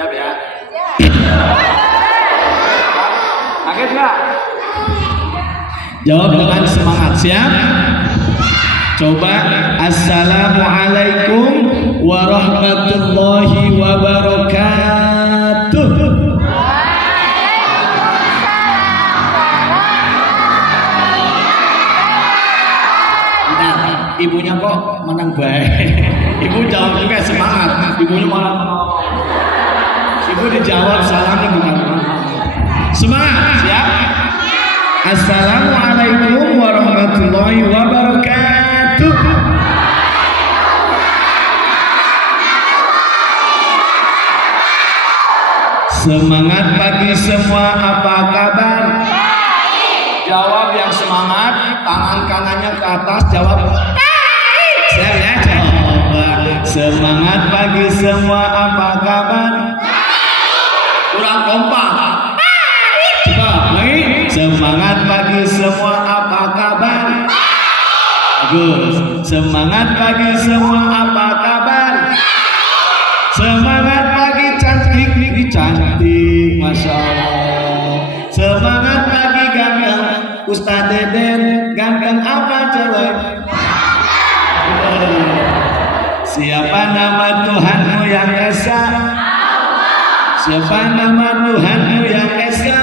Siap ya? Kaget nggak? Jawab dengan semangat. Siap? Coba. Assalamualaikum warahmatullahi wabarakatuh. Nah, ibunya kok menang baik. Ibu jawab juga semangat. Ibunya malah ibu dijawab salamnya bukan semangat. Siap? Assalamualaikum warahmatullahi wabarakatuh. Semangat pagi semua, apa kabar? Jawab yang semangat, tangan kanannya ke atas, jawab siap ya? Coba. Semangat pagi semua, apa kabar? Kurang kompak. Coba lagi. Semangat pagi semua, apa kabar? Bagus. Semangat pagi semua, apa kabar? Semangat pagi cantik, cantik, masya Allah. Semangat pagi ganteng, Ustaz Deden, ganteng apa cewek? Siapa nama Tuhanmu yang esa? Siapa nama Tuhanmu yang esa?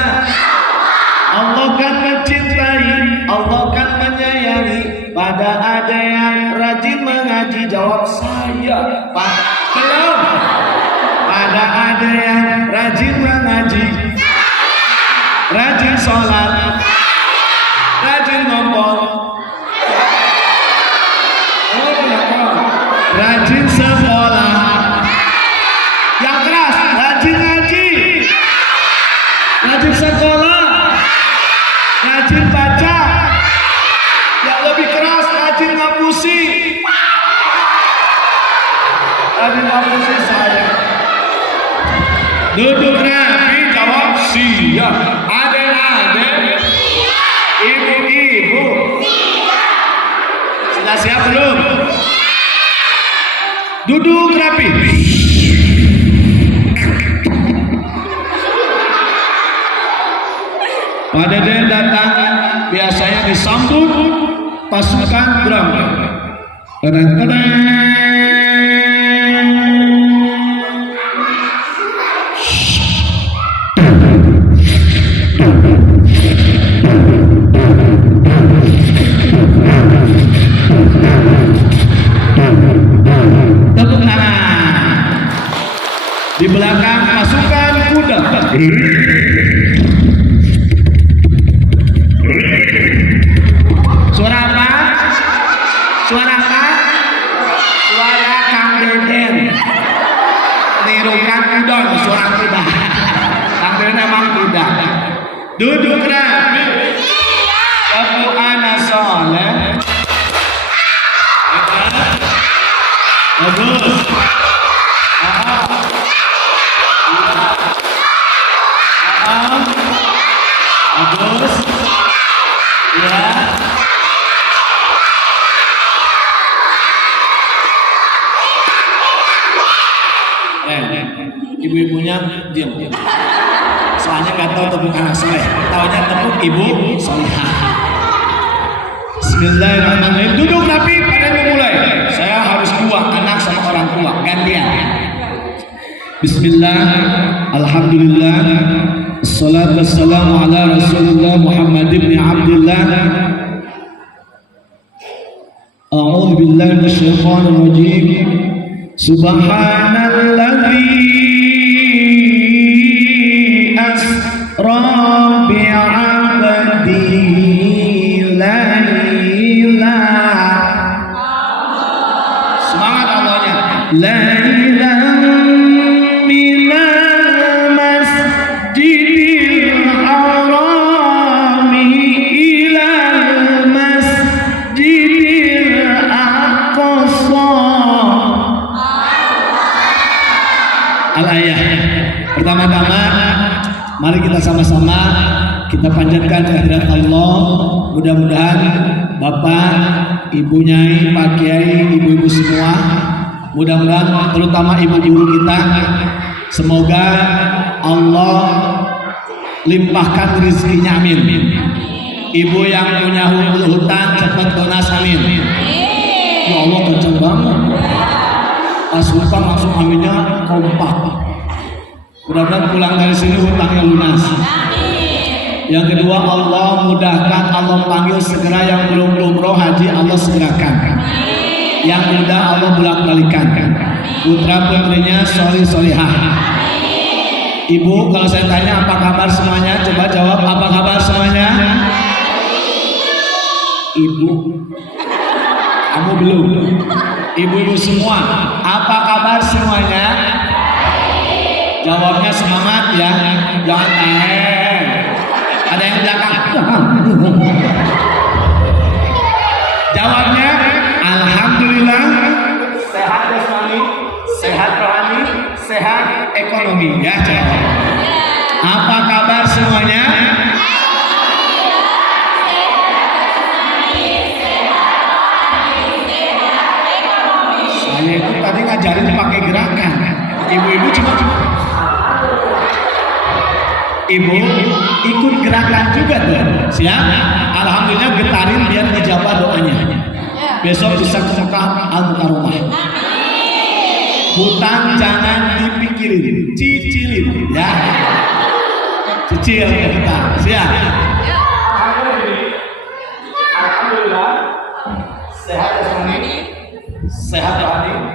Allah kan mencintai, Allah kan menyayangi. Pada ada yang rajin mengaji, jawab saya. Belum. Pada ada yang rajin mengaji, rajin sholat, rajin ngomong, rajin sekolah, yang keras, rajin ngaji, rajin sekolah, rajin baca, yang lebih keras, rajin ngapusi, rajin ngapusi saya. Duduk rapi, jawab siap. Adik-adik, ibu-ibu, sudah siap belum? Duduk rapi. Pak Deden datang biasanya disambut pasukan drum. Kadang-kadang tepuk tangan. Di belakang pasukan kuda. Suara apa? Suara apa? Suara Kang Deden. Nirukan udon, suara kuda. Kang Deden memang kuda. Duduk rapi. Tepuk anak soleh. Bagus. Bagus. Ya. Ibu-ibunya diam. Soalnya nggak tahu tepuk anak soleh, taunya tepuk ibu soleh. Bismillahirrahmanirrahim. Duduk rapi, pada memulai. Saya harus dua anak sama orang tua, gantian. Bismillah, alhamdulillah, assalatu wassalamu ala Rasulullah Muhammad ibn Abdullah. A'udzu billahi minasyaitonir rajim. Subhanalladzi asra bi'abdihi laila. Semangat Allahnya. Laila minal masjidil harami ilal masjidil aqsa. Al-ayah. Pertama-tama mari kita sama-sama kita panjatkan kehadirat Allah. Mudah-mudahan Bapak, Ibu Nyai, Pak Kiai, ibu-ibu semua, mudah-mudahan terutama ibu guru kita Semoga Allah limpahkan rezekinya, amin. Ibu yang punya hutang cepat lunas, amin. Ya Allah, kenceng banget. Pas hutang langsung aminnya kompak. Mudah-mudahan pulang dari sini hutangnya lunas. Yang kedua, Allah mudahkan, Allah panggil segera yang belum umroh haji, Allah segerakan. Yang mudah Allah bolak-balikan. Putra putrinya solih solihah. Ibu, kalau saya tanya apa kabar semuanya, coba jawab, apa kabar semuanya? Ibu, kamu belum. Ibu-ibu semua, apa kabar semuanya? Jawabnya semangat ya, jangan aneh. Ada yang belakang. Jawabnya alhamdulillah, sehat jasmani, sehat rohani, sehat ekonomi ya. Jawab. Apa kabar semuanya? Saya itu tadi ngajarin pakai gerakan. Ibu-ibu cuma Ibu ikut gerakan juga tuh. Siap? Alhamdulillah, getarin biar dijawab doanya. Besok bisa ke Mekah Al-Mukarramah. Hutang jangan dipikirin, cicilin ya. Cicil hutang. Siap? Alhamdulillah, sehat jasmani, sehat rohani,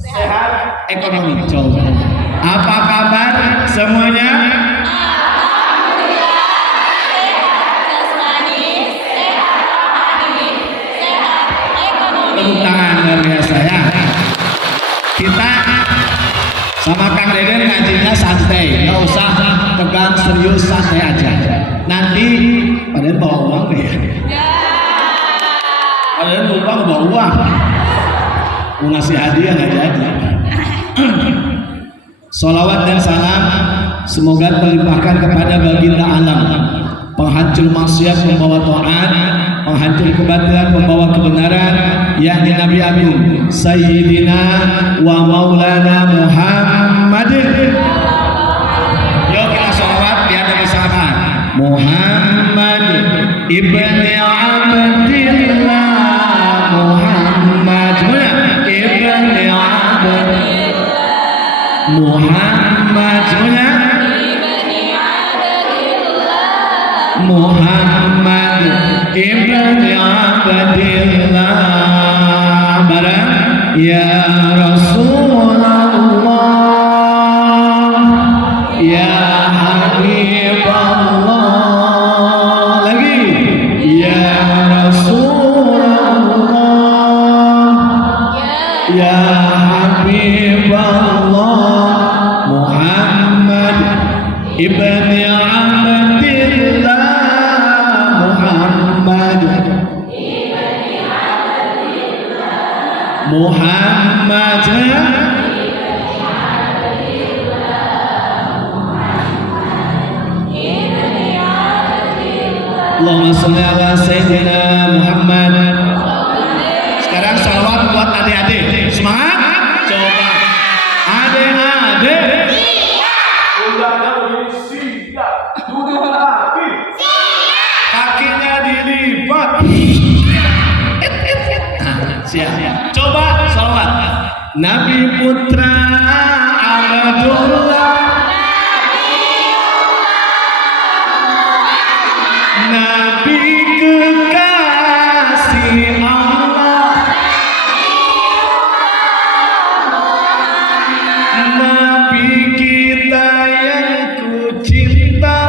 sehat ekonomi. Coba. Apa kabar semuanya? Tepuk tangan luar biasa ya. Kita sama Kang Deden ngajinya santai, nggak usah tegang, serius, santai aja. Nanti padahal bawa uang deh ya. Padahal lupa bawa uang, mau ngasih hadiah nggak jadi. Salawat dan salam semoga terlimpahkan kepada baginda alam, penghancur maksiat membawa taat, penghancur kebatilan membawa kebenaran, yakni Nabi Agung Sayyidina wa Maulana Muhammadin. Yuk kita salawat biar ada sahabat. Muhammad ibni Abdillah, Muhammad ibni Abdillah, Muhammad Muhammad ibni Abdillah, barang ya Rasulullah, ya Habibullah, lagi ya Rasulullah, ya Habibullah, Muhammad ibni Abdillah, Muhammad Allahumma sholli ala Sayyidina Muhammad. Sekarang sholawat buat adik-adik. Semangat. Coba adik-adik. Udahnya berdiri siap. Duduk lagi. Kakinya dilipat. Siap. Coba sholawat. Nabi putra Abdullah, Nabi kekasih Allah, Nabi kita yang ku cinta,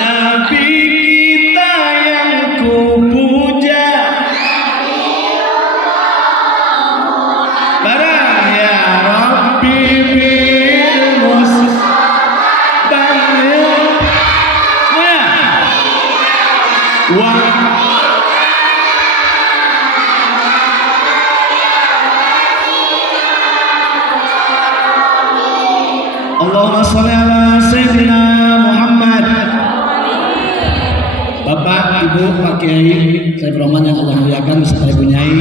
Nabi kita yang ku puja, barang ya Rabbi bil mustamil. Wah, Allahumma sholli ala Sayyidina Muhammad. Bapak, Ibu, Pak Kiai, saya Roman yang Allah muliakan beserta Ibu Nyai,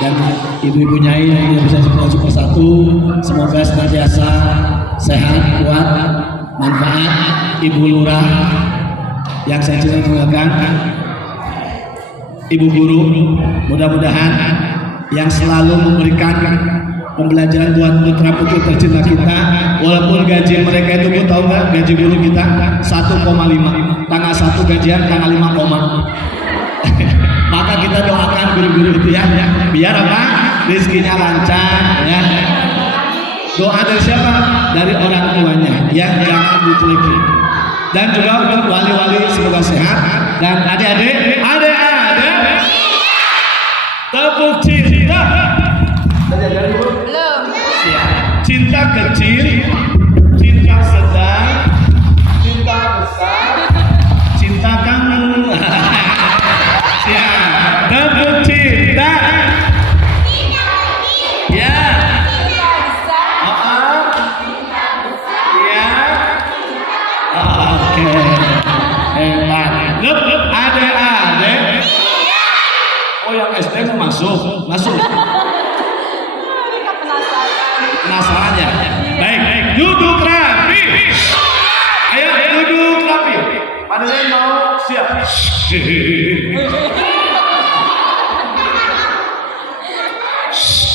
dan ibu-ibu nyai yang bisa super satu, semoga senantiasa sehat, kuat, manfaat. Ibu lurah yang saya cintakan, ibu guru, mudah-mudahan yang selalu memberikan pembelajaran buat putra putri tercinta kita, walaupun gaji mereka itu, tahu nggak gaji guru kita 1,5, tanggal 1 gajian, tanggal 5, maka kita doakan guru-guru itu ya, biar apa, rezekinya lancar ya. Doa dari siapa? Dari orang tuanya, yang jangan dicueki. Dan juga untuk wali-wali semoga sehat, dan adik-adik, tepuk cinta. Belum. Cinta kecil, cinta sedang, cinta besar, cinta kamu. Siap. Tepuk cinta. Ya. Ya. Oke. Hebat. Adik-adik. Oh, yang SD mau masuk. Penasaran ya? Baik, duduk rapi. Ayo duduk rapi. Padahal mau siap.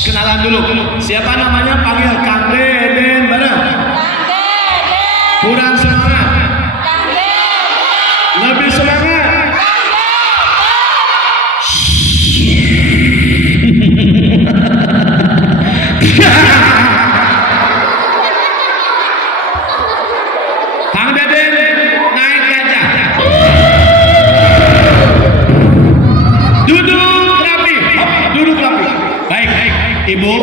Kenalan dulu. Siapa namanya? Panggil Kang Deden bareng. Kurang semangat. Lebih semangat. Kang Deden naik gajah. Duduk rapi. Duduk rapi. Baik, Ibu,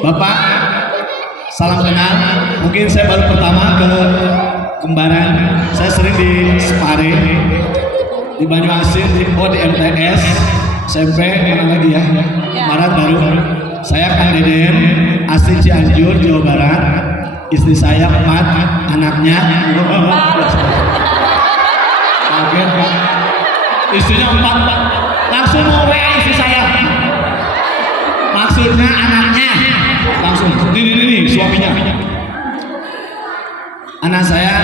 Bapak, salam kenal. Mungkin saya baru pertama ke Kembaran. Saya sering di Separe, di Banyuasin, di MTS, SMP, mana lagi ya? Kemarin baru. Saya Kang Deden, asli Cianjur, Jawa Barat. Istri saya 4, anaknya kaget Pak. Istrinya 4, langsung mau WA istri saya. Maksudnya anaknya langsung ini suaminya. Anak saya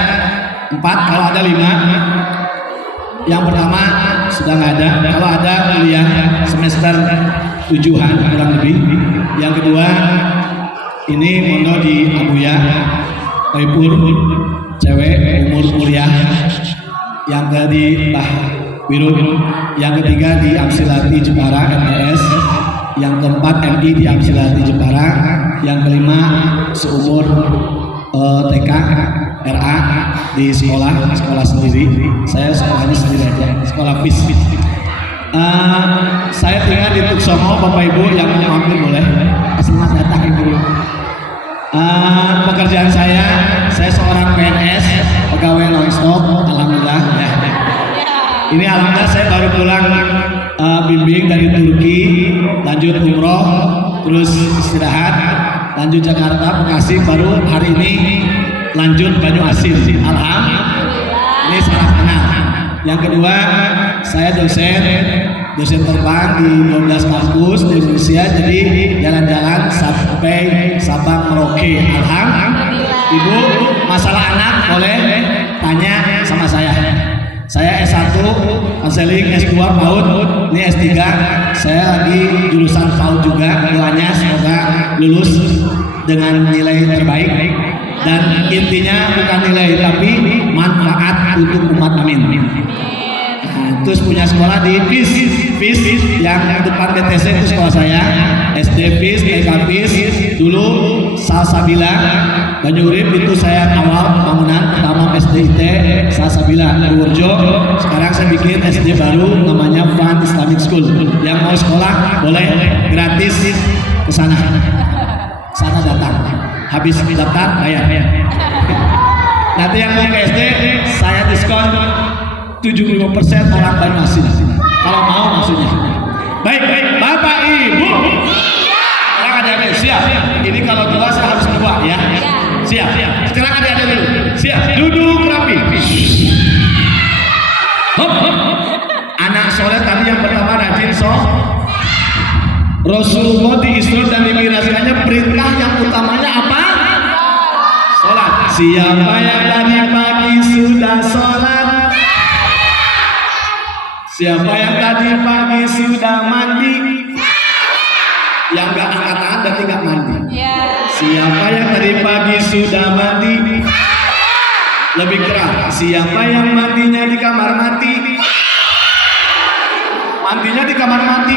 4, kalau ada 5. Yang pertama sudah nggak ada, kalau ada kuliah semester 7-an kurang lebih. Yang kedua ini mono di Abuya, Toipur, cewek umur kuliah. Yang kedua di Bah Wiru. Yang ketiga di Amsilati Jepara MTS. Yang keempat MI di Amsilati Jepara. Yang kelima seumur TK RA di sekolah sendiri. Saya sekolahnya sendiri aja, sekolah FIS. Saya tinggal di Tuksomo. Bapak Ibu yang mau mampir boleh. Selamat datang Ibu. Pekerjaan saya seorang PNS, pegawai non-stop, alhamdulillah ya. Ini alhamdulillah saya baru pulang bimbing dari Turki, lanjut umroh, terus istirahat, lanjut Jakarta, Bekasi, baru hari ini lanjut Banyuasin. Alhamdulillah. Ini salam kenal. Yang kedua, saya dosen terbang di 12 kampus di Indonesia, jadi jalan-jalan sampai Sabang Merauke. Alhamdulillah. Ibu, masalah anak boleh tanya sama saya. Saya S1 konseling, S2 PAUD, ini S3. Saya lagi jurusan PAUD juga. Doanya semoga lulus dengan nilai terbaik. Dan intinya bukan nilai tapi manfaat untuk umat, amin. Terus punya sekolah di FIS yang depan BTC itu sekolah saya, SD FIS, TK FIS, dulu Salsabila, Banyurip itu saya awal bangunan pertama SDIT Salsabila Purworejo. Sekarang saya bikin SD baru namanya Fun Islamic School. Yang mau sekolah boleh gratis ke sana. Sana datang. Habis daftar bayar. Nanti yang mau ke SD saya diskon 75% orang Banyuasin. Kalau mau maksudnya. Baik, Bapak Ibu. Silakan adik-adik, siap. Ini kalau tua saya harus keluar ya. Siap. Silakan adik-adik dulu. Siap. Duduk rapi. Hop. Anak soleh tadi yang pertama rajin Rasulullah di Isra dan di Mi'rajnya perintah yang utamanya apa? Sholat. Siapa yang tadi pagi sudah sholat? Siapa yang tadi pagi sudah mandi? Yang gak angkat tangan berarti gak mandi. Siapa yang tadi pagi sudah mandi? Lebih keras. Siapa yang mandinya di kamar mandi? Mandinya di kamar mandi.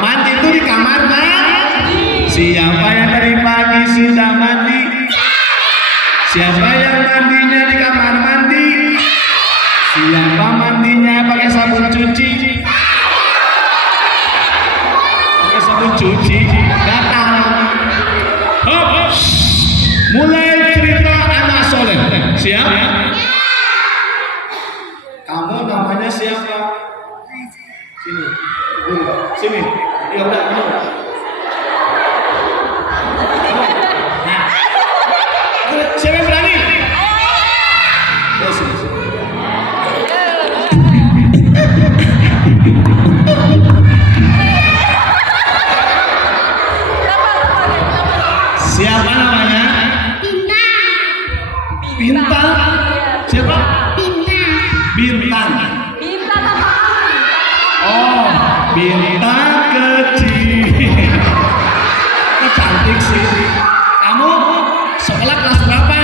Mandi itu di kamar mandi. Siapa yang tadi pagi sudah mandi? Siapa yang mandinya di kamar mandi? Siapa mandinya pakai sabun cuci? Pakai sabun cuci? Datang. Hop. Mulai cerita anak soleh. Siap? Kamu namanya siapa? Sini. Sini. Ya udah kamu. Nah. Siapa yang berani? Sini. Siapa namanya? Bintang. Siapa? Bintang. Oh, bintang kecil. Kok cantik sih. Kamu sekolah kelas berapa?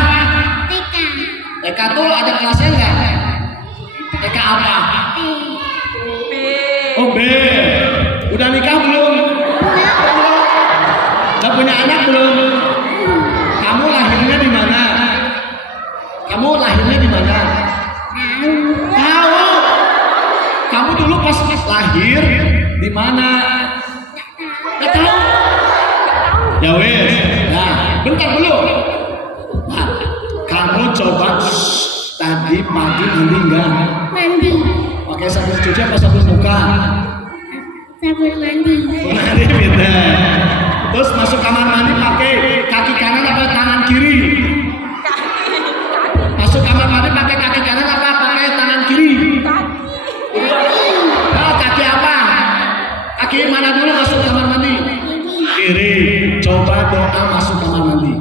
TK tuh ada kelasnya nggak? TK apa? Oh B. Udah nikah belum? Udah punya anak belum? Kamu lahirnya di mana? Kamu lahirnya di mana? Tahu. Kamu dulu pas lahir di mana? Nggak tahu. Ya wes. Nah, bentar dulu. Nah, kamu coba tadi pagi mandi enggak? Mandi. Pakai sabun cuci apa sabun muka? Sabun mandi. Mandi beda. Terus masuk kamar mandi pakai kaki kanan apa tangan kiri? Masuk kamar mandi pakai kaki kanan apa pakai tangan kiri? Oh, kaki apa? Kaki mana dulu masuk kamar mandi? Kiri. Coba doa masuk kamar mandi.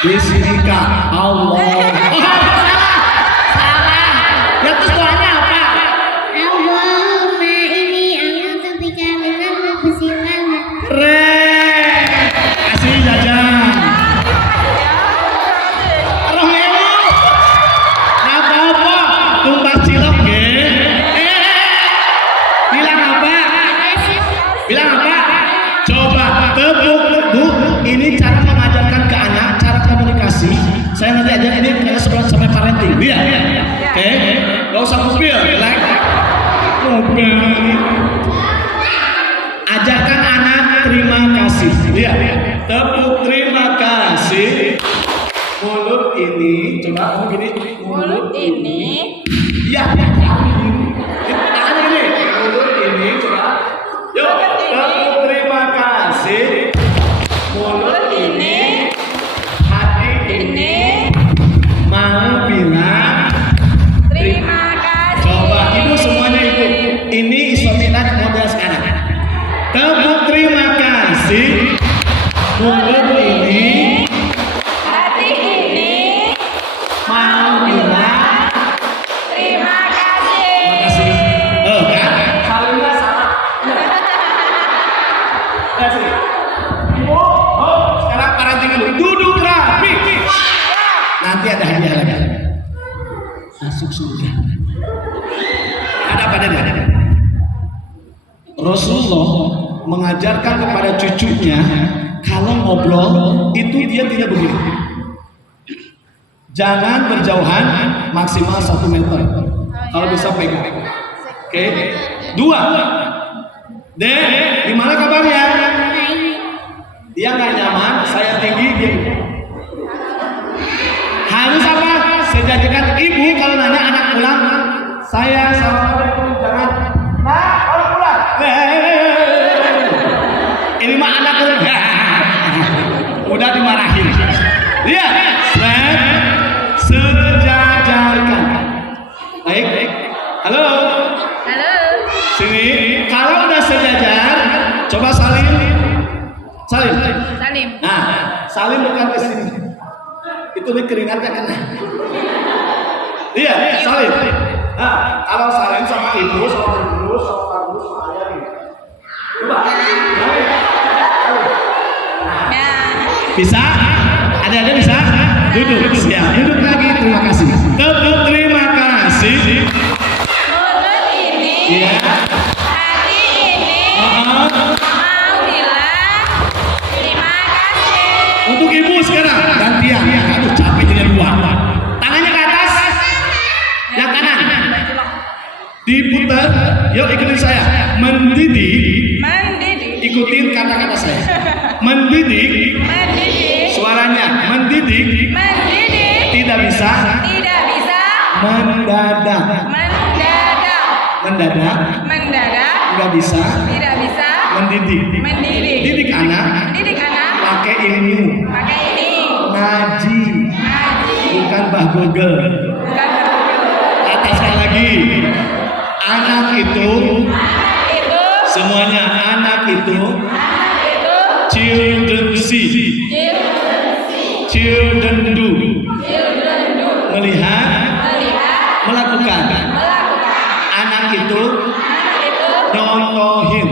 Bismika Allah. Salah. Ya terus doanya apa? Allahumma inni a'udzubika minal khubuthi wal Kasih jajan. Roh ewu. Apa-apa? Tumbas cilok ge. Bilang apa? Bilang apa? Coba tepuk bu. Ini cara mengajarkan ke anak cara komunikasi. Saya nanti ajar ini karena sebelum sampai parenting. Lihat. Oke. Gak usah mobil. Like. Mobil. Ajarkan anak terima kasih. Lihat. Tepuk terima kasih. Mulut ini. Coba kamu gini. Mulut ini. Iya. Tangan ini. Mulut ini. Coba. Yuk. Tepuk terima kasih. Mulut ini. Hati ini. Mau bilang. Terima kasih. Coba ibu semuanya ibu. Ini isomirat model sekarang. Tepuk terima kasih. Mulut ini. Hati ini. Mau bilang. Terima kasih. Makasih. Oh kan? Salahnya salah. Kasih. Ibu. Oh sekarang parenting dulu. Duduk rapi. Nanti ada hadiah lagi. Masuk surga. Ada apa ada? Rasulullah mengajarkan kepada cucunya kalau ngobrol itu dia tidak begini. Jangan berjauhan maksimal 1 meter. Kalau bisa pegang. Oke. 2. Dek, gimana kabarnya? Dia nggak nyaman, saya tinggi dia. Harus apa? Saya jadikan ibu kalau nanya anak pulang, saya assalamualaikum jangan. Nah, kalau pulang. Ini mah anak udah dimarahin. Lihat, sejajarkan. Baik. Halo. Halo. Sini. Coba Salim. Salim. Salim. Nah, Salim bukan ke sini. Itu nih keringatnya kena. Iya, Salim. Nah, kalau Salim sama ibu, sama ibu, sama ayah nih. Coba. Ya. Bisa? Ada bisa? Duduk. Siap. Duduk lagi. Terima kasih. Tepuk terima kasih. Mulut ini. Iya. Hati ini. Heeh. Mau bilang terima kasih. Untuk ibu sekarang gantian. Aduh capek jadi dua. Tangannya ke atas. Yang kanan. Diputar. Yuk ikutin saya. Mendidik. Mendidik. Ikutin kata-kata saya. Mendidik. Mendidik. Suaranya mendidik. Mendidik. Tidak bisa. Tidak bisa. Mendadak. Mendadak. Mendadak. Mendadak. Tidak bisa. Tidak bisa. Mendidik. Mendidik. Didik anak. Mendidik anak. Pakai ilmu. Pakai ini. Ngaji. Ngaji. Bukan bah Google. Bukan berguru. Ataskan lagi. Anak itu. Itu. Semuanya anak itu. Itu. Children see. Children do. Melihat. Melakukan. Anak itu. Nyontohin.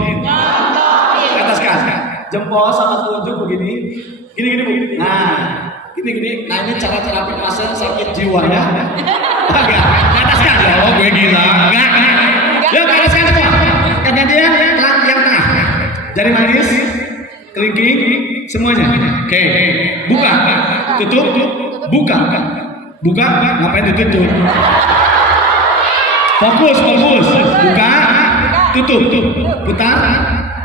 Ataskan. Jempol sama telunjuk begini. Gini bu. Nah. Gini. Nah ini cara terapi pasien sakit jiwa ya. Enggak. Ataskan. Oh gue gila. Enggak. Ya ataskan semua. Kemudian yang tengah. Jari manis. Kelingking. Semuanya. Oke. Buka. Tutup. Buka. Ngapain ditutup? Fokus. Buka. Tutup. Putar.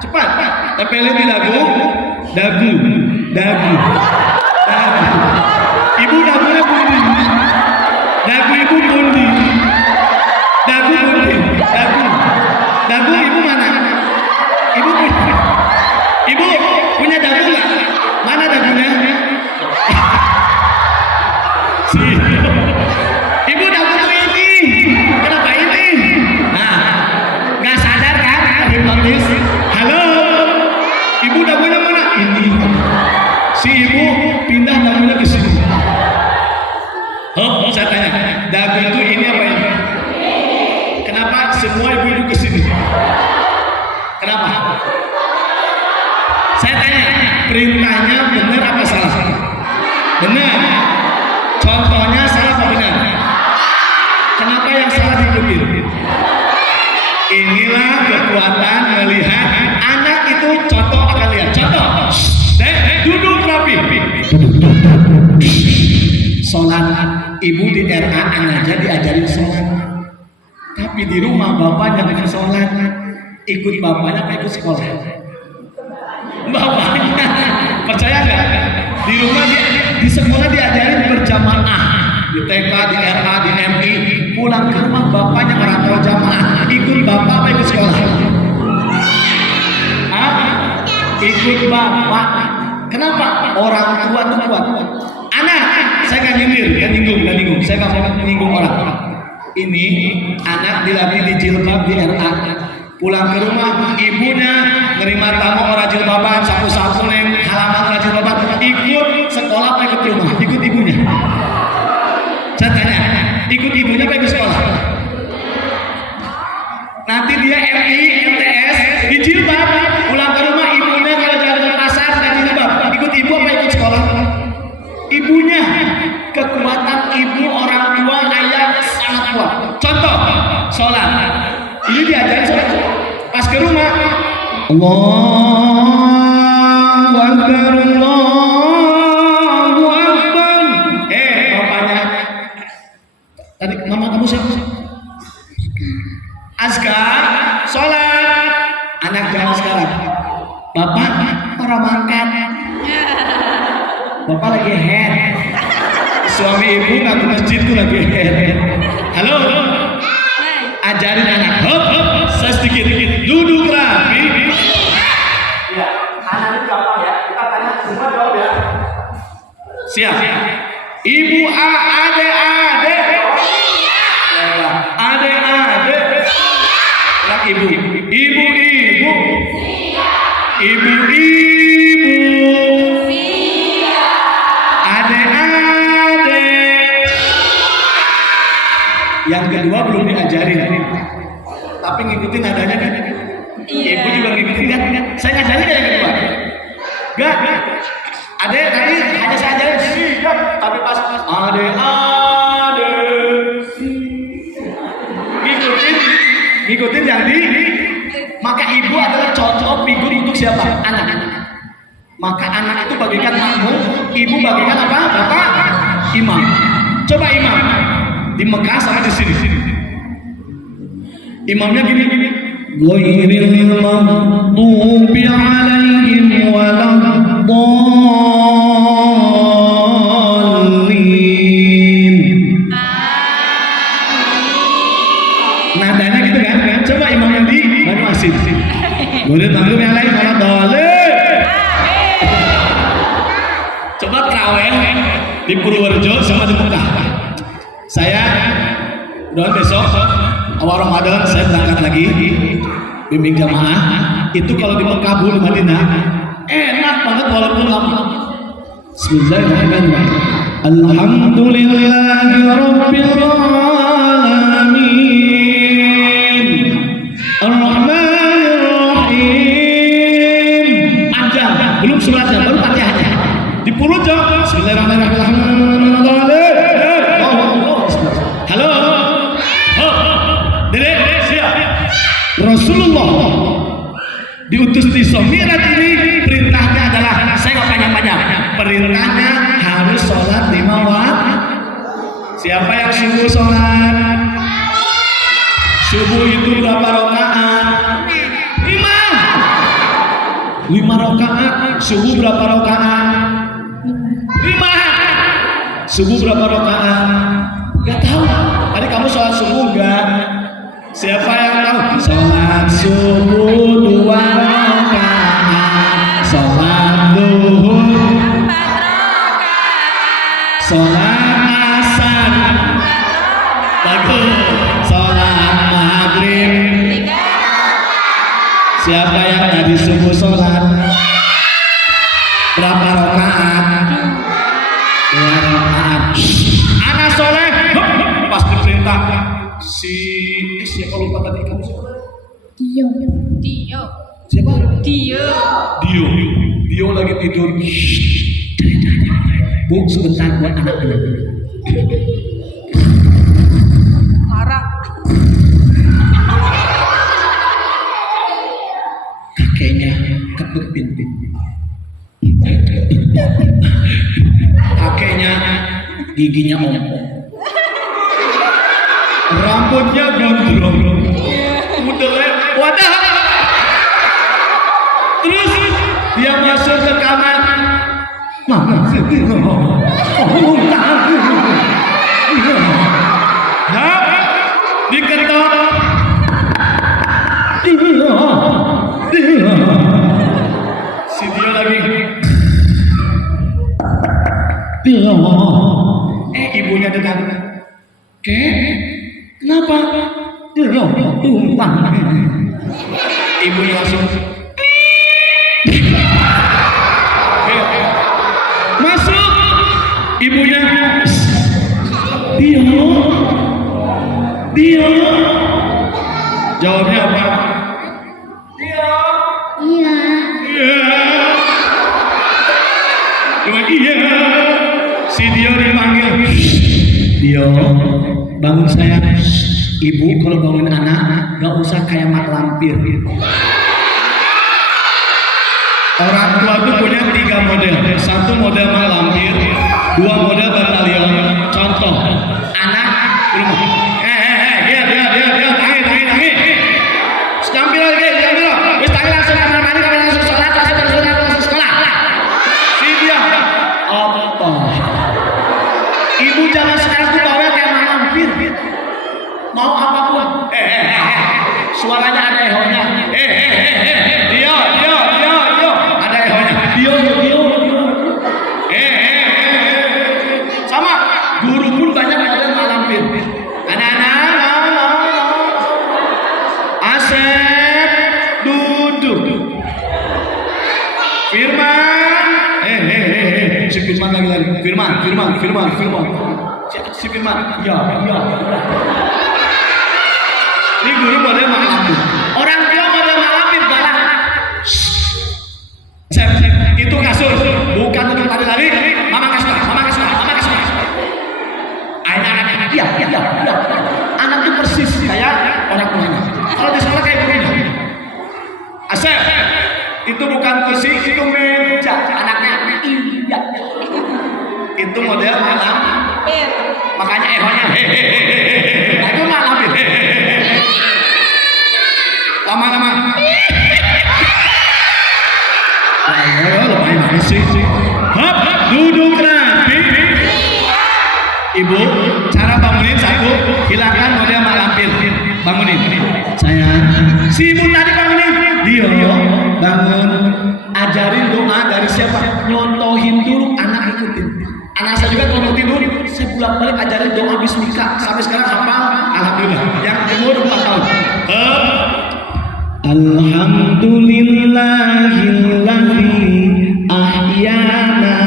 Cepat. Tempelin di dagu. Ibu dagunya bundi. Dagu ibu bundi. Dagu ibu mana? Ibu punya dagu nggak? Mana dagunya? Ibu dagunya ini. Kenapa ini? Nah, nggak sadar kan? Hipnotis. Halo. Ibu dagunya mana? Ini. Si ibu pindah dagunya ke sini. Oh, saya tanya, dagu itu ini apa ini? Kenapa semua ibu-ibu ke sini? Kenapa? Saya tanya, perintahnya benar apa salah? Benar. Contohnya salah apa benar? Kenapa yang salah diikutin? Inilah kekuatan melihat anak itu contoh akan lihat. Contoh. Duduk rapi. Sholat. Ibu di RA aja diajarin sholat. Tapi di rumah bapaknya jangan sholat. Ikut bapaknya apa ikut sekolah? Bapaknya. Percaya nggak? Di rumah di sekolah diajarin berjamaah. Di TK, di RA, di MI. Pulang ke rumah bapaknya orang tua jamaah. Ikut bapak apa ikut sekolah? Ikut bapak. Kenapa? Orang tua itu kuat. Anak, saya kan nyindir, kan nyinggung. Saya nggak mau menyinggung orang. Ini anak dilatih di jilbab di RA. Pulang ke rumah, ibunya nerima tamu orang jilbaban, sapu-sapu neng halaman orang jilbaban. Ikut sekolah apa ikut rumah? Ikut ibunya. Saya tanya, ikut ibunya apa ikut sekolah? Nanti dia MI, MTS di jilbab. Pulang ke rumah ibunya kalau jalan ke pasar dan jilbab. Ikut ibu apa ikut sekolah? Ibunya. Kekuatan ibu orang tua ayah sangat kuat. Contoh, sholat. Ini diajarin sholat. Pas ke rumah, Allahu Akbar, Allahu Akbar. Bapaknya. Tadi mama kamu siapa? Azkar, sholat. Anak zaman sekarang. Bapak orang makan. Bapak lagi head. Suami ibu nggak ke masjid tuh lagi head. Halo. Ajarin anak. Hop. Saya sedikit. Duduk rapi. Ya, anak ini gampang ya. Kita tanya semua jawab ya. Siap. Ibu adik. Adik. Ibu. Ibu-ibu, adik-adik. Yang kedua belum diajarin, tapi ngikutin nadanya kan? Ibu juga ngikutin kan? Saya ngajarin kan yang kedua? Gak. Adek tadi hanya saya ajarin siap, tapi pas adik-adik ngikutin yang di. Maka ibu adalah contoh figur untuk siapa? Anak. Maka anak itu bagikan makmum, ibu bagikan apa? Bapak imam. Coba imam di Mekah sama di sini. Imamnya gini. Ghairil maghdubi 'alaihim waladdallin. Nadanya gitu kan? Coba imam yang di Banu Asim. Ghairil maghdubi 'alaihim waladdallin. Coba terawih di Purworejo sama di Mekah. Saya udah besok awal Ramadan saya berangkat lagi bimbing jamaah. Itu kalau di Mekah di Madinah enak banget walaupun lama. Bismillahirrahmanirrahim. Alhamdulillahi rabbil alamin. Ar-Rahmanir Rahim. Panjang, belum suratnya, baru Fatihahnya. Di Purworejo Bismillahirrahmanirrahim. Halo. Dede, siap. Rasulullah diutus di Mi'raj ini, perintahnya adalah, saya nggak panjang-panjang, perintahnya harus sholat 5 waktu. Siapa yang subuh sholat? Subuh itu berapa rakaat? 5 rakaat. Subuh berapa rakaat? 5. Subuh berapa rakaat? Gak tahu. Tadi kamu sholat subuh gak? Siapa yang tahu? Sholat subuh 2 rakaat. Sholat duhur 4 rakaat. Sholat asar bagus. Sholat maghrib 3 rakaat. Siapa yang tadi subuh sholat? Berapa rakaat? 2 rakaat. Anak soleh pas diperintah siapa lupa tadi kamu siapa? Dio. Siapa? Dio lagi tidur. Bu, sebentar buat anak-anak. marah. Kakeknya ketuk pintu. Kakeknya giginya ompong, rambutnya gondrong, modelnya wadah. Terus dia masuk ke kamar. Mama, diketok. Si dia lagi. Ibunya dengar. Kenapa? Tumpang. Ibunya langsung masuk. Ibunya Dio. Jawabnya apa? Iya. Cuma iya. Si Dio dipanggil. Dio, bangun sayang. Ibu kalau bangun anak gak usah kayak mak lampir. Orang tua itu punya 3 model. 1 model mak lampir, 2 model batalion. Contoh, anak rumah. Dia tangi. Tampil lagi, wis tangi langsung kamar mandi, langsung sholat, langsung sekolah. Si dia, apa? Ibu jangan sekarang tuh bawel kayak mak lampir. Mau apapun, suaranya ada ehonya. Dio, ada ehonya. Dio. Sama, guru pun banyak model mak lampir. Firman lagi. Firman. Si Firman. Ya. Ini guru model malampir. Orang tua model malampir balah. Itu kasur, bukan untuk lari-lari. Mama kasih. Anak. Iya. Anak itu persis kayak orang tuanya. Kalau di sekolah kayak begini. Asep, itu bukan kursi, itu meja. Anaknya iya. Itu model malam. Makanya ehonya hehehe. Nah itu malam. Lama-lama. Lumayan banget sih. Hop, duduk rapi. Ibu, cara bangunin satu, hilangkan model malampir. Bangunin. Sayang, si ibu tadi bangunin. Dio, bangun. Ajarin doa dari siapa? Nyontohin dulu, anak ikutin. Anak saya juga kalau mau tidur, saya bolak-balik ajarin doa bismika. Sampai sekarang hafal, alhamdulillah. Yang umur 4 tahun. Alhamdulillahilladzi ahyana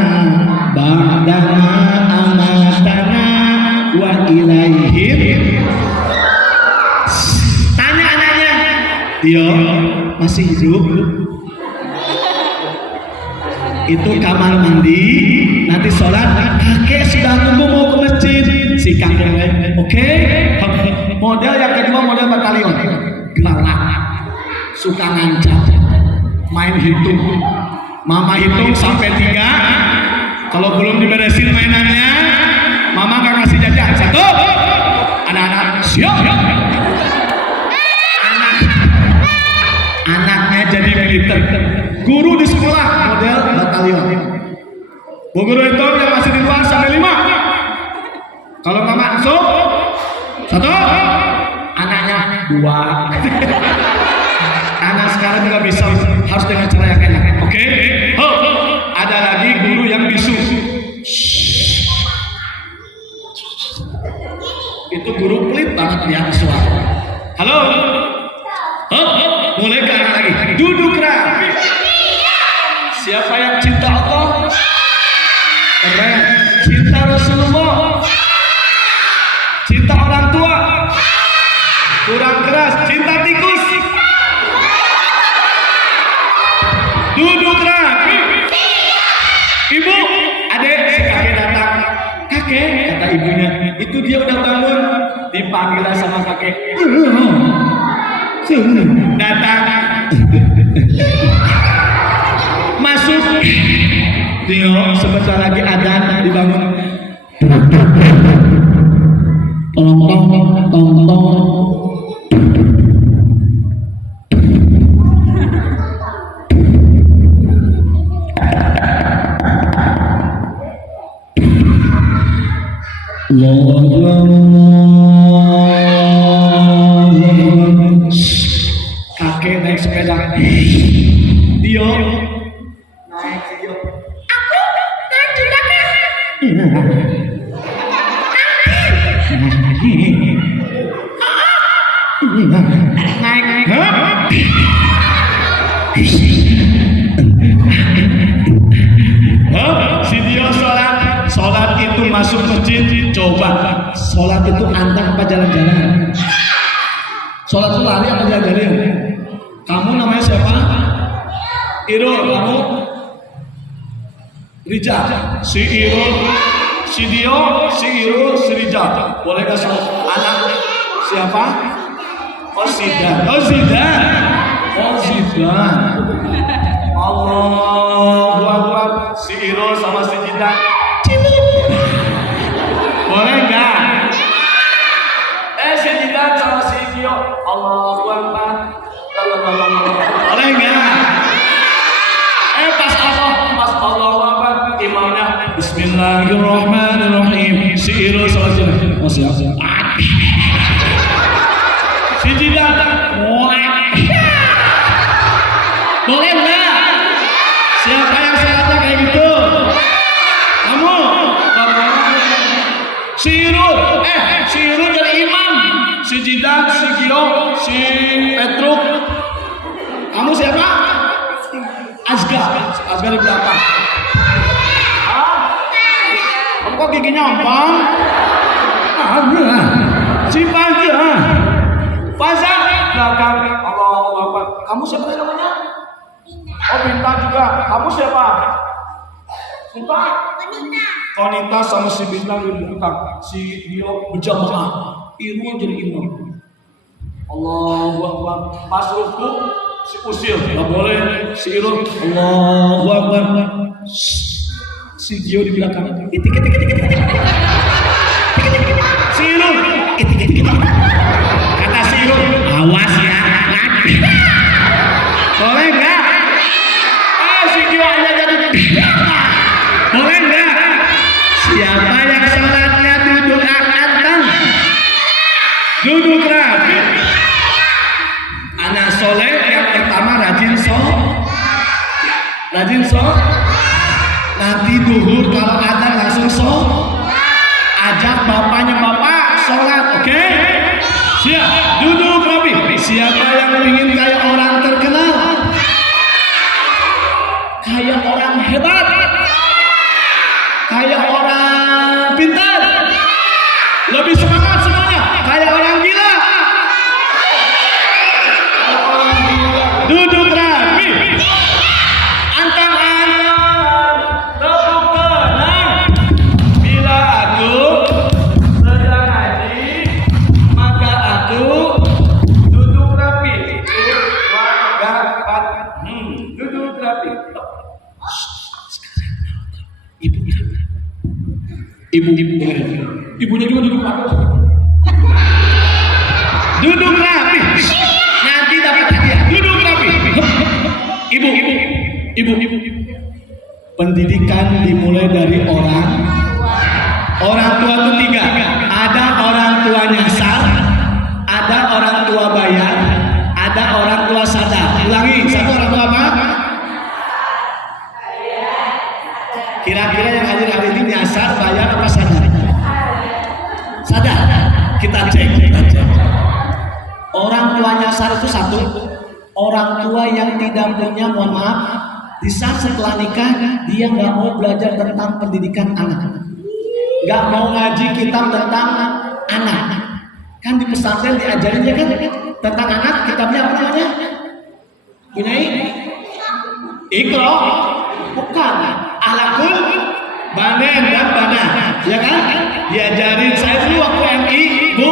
ba'dama amatana wa ilaihi. Tanya anaknya, Dio masih hidup? Itu kamar mandi, nanti sholat, kakek sudah nunggu mau ke masjid. Si kakek, oke. Model yang kedua model batalion, galak, suka ngancam, main hitung. Mama hitung sampai 3. Kalau belum diberesin mainannya, mama gak kasih jajan. 1. Anak-anak siap. Anaknya jadi militer. Guru di sekolah model batalion. Bu guru itu yang masih di luar sampai 5. Kalau mama masuk 1, anaknya 2. Anak sekarang juga bisa, harus dengan cara yang enak. Oke? Ada lagi guru yang bisu. Itu guru pelit banget dia suara. Halo? Mulai ke anak lagi. Duduk rapi. Siapa yang cinta Allah? Keren. Cinta Rasulullah. Cinta orang tua. Kurang keras. Cinta tikus. Duduk rapi. Ibu, adek, si kakek datang. Kakek, kata ibunya, itu dia udah bangun. Dipanggil sama kakek. Datang. Masuk. Tio, sebentar lagi adzan dibangun. Tong. Kakek naik sepeda. Dio naik Dio. Aku naik juga kan? Naik. Si Dio sholat itu masuk masjid. Coba sholat itu antang apa jalan-jalan? Sholat itu lari apa jalan-jalan? Kamu namanya siapa? Irul, kamu? Rija. Si Irul, si Dio, si Irul, si Rija. Boleh gak sholat? Anak siapa? Oh Zidan. Allahu Akbar. Si Irul sama si Zidan. Boleh enggak? Si Zidan sama si Dio. Allahu Akbar. Boleh enggak? Pas Allahu Akbar, imamnya Bismillahirrahmanirrahim. Si Irul sama si Zidan. Oh siap. Si Zidan. Boleh enggak? Siapa yang sholatnya kayak gitu? Kamu? Si Irul jadi imam. Si Jidan, si Gio, si Petruk. Kamu siapa? Asgar di belakang. Kamu kok giginya ompong? Simpan dia. Pasang belakang. Allahu Akbar. Kamu siapa namanya? Oh, Bintang juga. Kamu siapa? Siapa? Konita sama si Bintang di belakang. Si Dio berjamaah. Irwan jadi imam. Allahu Akbar. Pas ruku si usil. Gak boleh. Si Irwan. Allahu Akbar. Si Dio di belakang. Si Irwan. Kata si Irwan. Awas ya. Boleh enggak? Si Dio aja jadi. Boleh enggak? Siapa yang sholatnya duduk angkatan? Duduk rapi. Anak soleh yang pertama rajin nanti duhur kalau ada langsung ajak bapaknya, bapak sholat, oke? Siap, duduk rapi. Siapa yang ingin kayak orang terkenal, kayak orang hebat, kayak orang pintar, lebih semangat semuanya, kayak orang gila. Duduk rapi. Antang-antang, tepuk tangan. Bila aku sedang ngaji, maka aku duduk rapi. Duduk rapi. Ibunya juga duduk rapi. Duduk rapi. Nanti dapat hadiah. Duduk rapi. Ibu. Pendidikan dimulai dari orang tua itu 3. Ada orang tua nyasar, ada orang tua bayar, ada orang tua sadar. Ulangi, satu orang tua apa? Kira-kira yang hadir ini nyasar, bayar apa sadar? Sadar. Kita cek. Orang tua nyasar itu 1, orang tua yang tidak punya, mohon maaf, di saat setelah nikah dia nggak mau belajar tentang pendidikan anak, nggak mau ngaji kitab tentang anak. Kan di pesantren diajarin ya kan tentang anak, kitabnya apa namanya? Punyai? Iqra? Bukan. Alakul banen dan bana, ya kan? Diajarin saya dulu waktu MI, Bu.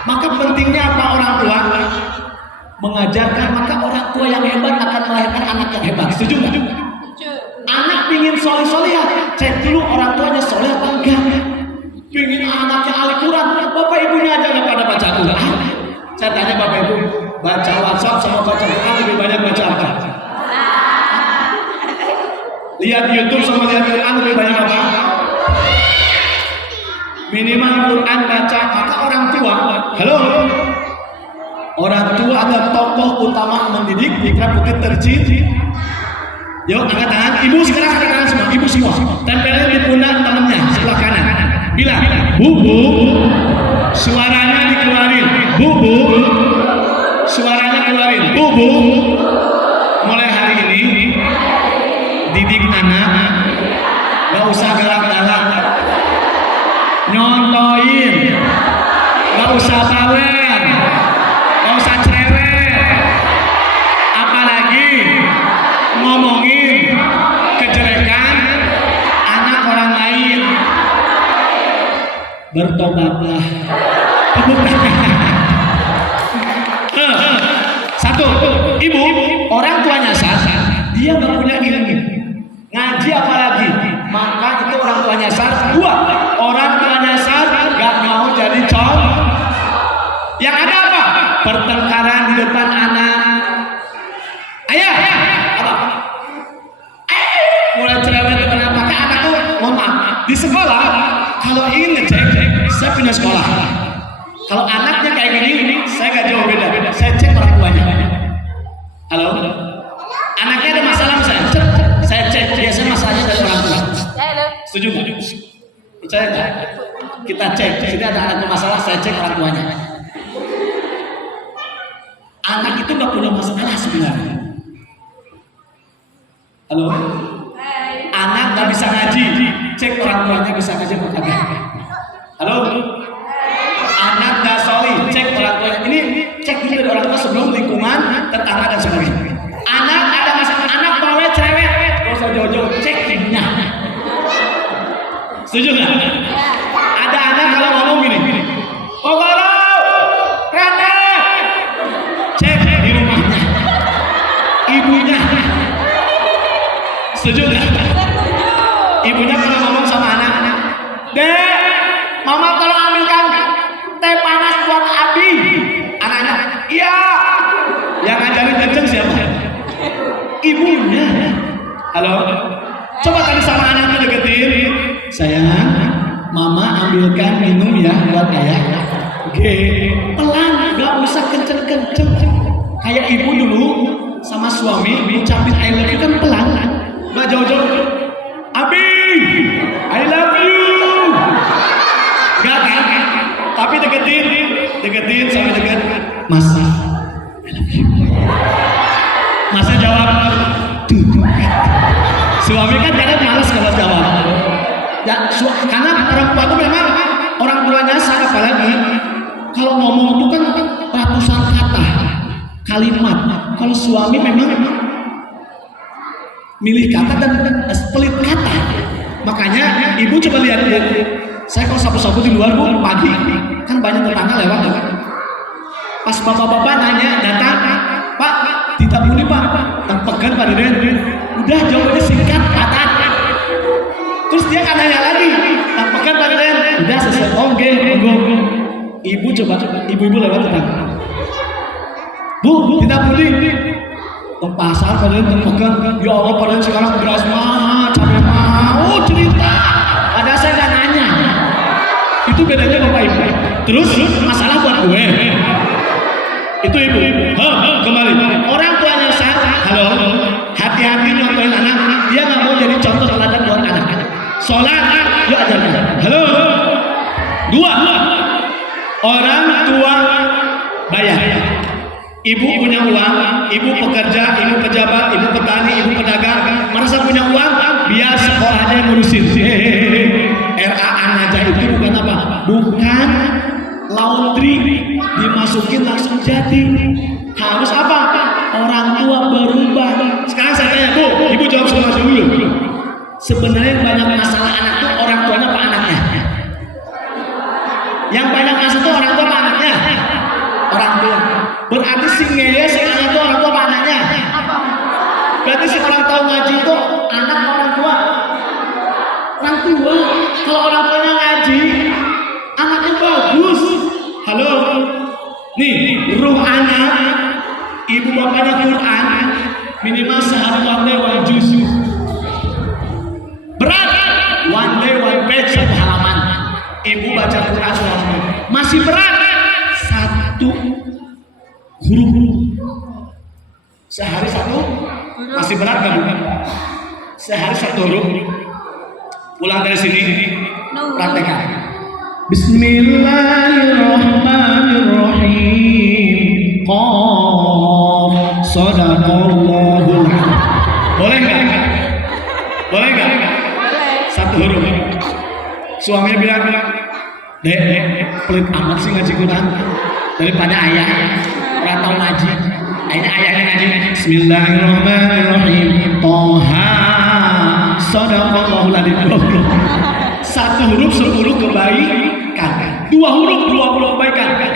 Maka pentingnya apa orang tua? Mengajarkan, maka orang tua yang hebat akan melahirkan anak yang hebat. Setuju nggak? Anak pingin soleh ya, cek dulu orang tuanya soleh apa enggak. Pingin anaknya ahli Quran, bapak ibunya aja nggak pada baca Quran. Saya tanya bapak ibu, baca WhatsApp sama baca Quran lebih banyak baca apa? Lihat YouTube sama lihat Quran lebih banyak apa? Minimal Quran baca. Maka orang tua, halo, orang tua adalah tokoh utama mendidik. Ikrar Bukit Tercit. Yuk angkat tangan. Ibu sekarang angkat tangan semua. Ibu semua. Tempelin di pundak temennya sebelah kanan. Bilang, bubu. Suaranya dikeluarin. Bubu. Suaranya keluarin. Bubu. Mulai hari ini didik anak. Gak usah galak-galak. Nyontoin. Gak usah bawel. Gak usah cerewet. Apalagi ngomongin kejelekan anak orang lain. Bertobatlah. Satu, ibu, orang tuanya sasar, dia nggak punya ilmu, ngaji apalagi, maka itu orang tuanya sasar. 2, orang tuanya sasar nggak mau jadi contoh. Yang ada apa? Pertengkaran di depan anak. Ayah, apa? Mulai cerewet di depan maka anak tuh, mohon maaf, di sekolah kalau ingin ngecek, saya punya sekolah. Kalau anaknya kayak gini, saya nggak jauh beda. Saya cek orang tuanya. Halo, anaknya ada masalah misalnya, saya cek. Biasanya masalahnya dari orang tua. Setuju nggak? Percaya nggak? Kita cek. Di sini ada anak bermasalah, saya cek orang tuanya. Anak itu nggak punya masalah sebenarnya. Halo, anak nggak bisa ngaji, cek orang tuanya bisa ngajak berkata. Halo, anak dasoli, cek orang tuanya. Ini cek dulu dari orang tua sebelum lingkungan, tetangga dan sebagainya. Anak ada masalah, anak bawa cerewet, gak usah jauh-jauh, cek ibunya. Setuju nggak? Ada anak kalau ngomong gini, Pokoro, Rana, cek di rumahnya, ibunya. Setuju nggak? Ibunya kalau ngomong sama anak-anak, Dek, Mama tolong ambilkan teh panas buat Abi. Anak-anak, iya. Yang ngajarin kenceng siapa? Ibunya. Halo, coba tadi sama anaknya deketin. Sayang, Mama ambilkan minum ya buat ayah. Oke, pelan, gak usah kenceng-kenceng. Kayak ibu dulu sama suami ngucapin I love you kan pelan, gak jauh-jauh. Abi, I love you. Gak kan? Tapi deketin sampai deket. Mas, I love you. Masa jawab, suami kan kadang malas kalau jawab. Ya, karena orang tua itu memang orang tuanya sangat, apalagi kalau ngomong itu kan ratusan kata, kalimat. Kalau suami memang milih kata dan pelit kata. Makanya ibu coba lihat ya. Saya kalau sapu-sapu di luar bu, pagi kan banyak tetangga lewat kan. Pas bapak-bapak nanya datang, Pak, ditabuni Pak, tempekan Pak Deden. Udah jawabnya singkat, padat. Terus dia kan nanya lagi, tempekan Pak Deden. Udah selesai. Oke, monggo. Ibu coba, ibu-ibu lewat tetangga. Bu, ditabuni. Ke pasar Pak Deden tempekan. Ya Allah Pak Deden sekarang beras mahal, cabai mahal. Cerita. Padahal saya nggak nanya. Itu bedanya bapak ibu. Terus masalah buat gue. Itu ibu. Kembali. Orang tuanya halo, hati-hati nyontohin anak. Dia nggak mau jadi contoh teladan buat anak. Sholat, yuk ajarkan. Halo. Dua. Orang tua bayar. Ibu punya uang, ibu pekerja, ibu pejabat, ibu petani, ibu pedagang, merasa punya uang, biar sekolahnya yang ngurusin. RA-an aja itu bukan apa? Bukan laundry dimasukin langsung jadi. Harus apa? Orang tua berubah. Sekarang saya tanya, Bu, ibu jawab langsung dulu. Sebenarnya banyak masalah anak tuh orang tuanya apa anaknya? Yang banyak masalah tuh orang tua apa anaknya? Orang tua. Berarti si ngeye si anak itu orang tua apa anaknya? Berarti si orang tahu ngaji itu anak orang tua. Orang tua. Kalau orang tuanya ngaji, anaknya bagus. Halo. Nih, ruh anak, ibu bapaknya Quran, minimal sehari one day one juz. Berat. One day one page satu halaman. Ibu baca Quran sehari. Masih berat. Satu huruf sehari satu masih berat nggak bu? Sehari satu huruf. Pulang dari sini praktekkan. Bismillahirrahmanirrahim. Qaf. Shadaqallahul. Boleh nggak? Boleh nggak? Satu huruf. Suaminya bilang, Dek, pelit amat sih ngaji Quran daripada ayah. Orang tahu ngaji, akhirnya ayahnya ngaji. Bismillahirrahmanirrahim. Toha, shadaqallahul adzim. Satu huruf 10 kebaikan, dua huruf 20 kebaikan.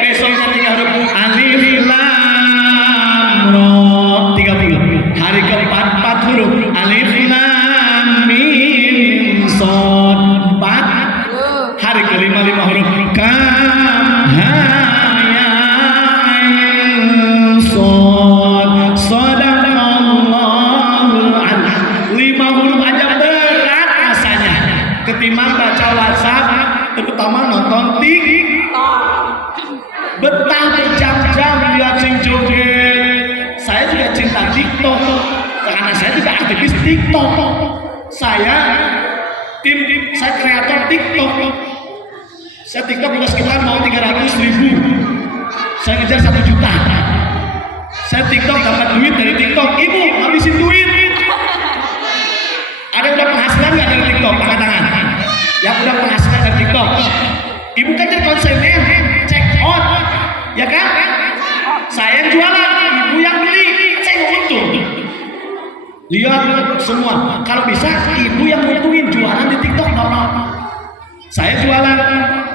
Besoknya 3 huruf. Alif lam ra 30. Hari keempat 4 huruf. Alif lam mim shad 4. Hari kelima 5 huruf. Kaf ha ketimbang baca WhatsApp, terutama nonton TikTok. Betah berjam-jam lihat sing joget. Saya juga cinta TikTok karena saya juga aktivis TikTok. Saya kreator TikTok. Saya TikTok udah sekitar mau 300.000. Saya ngejar 1 juta. Saya TikTok dapat duit dari TikTok. Ibu habisin duit. Ada yang udah penghasilan nggak dari TikTok? Angkat tangan. konsumen, check out, ya kan? Saya yang jualan, ibu yang beli, saya untung. Lihat semua, kalau bisa ibu yang untungin jualan di TikTok normal. Saya jualan,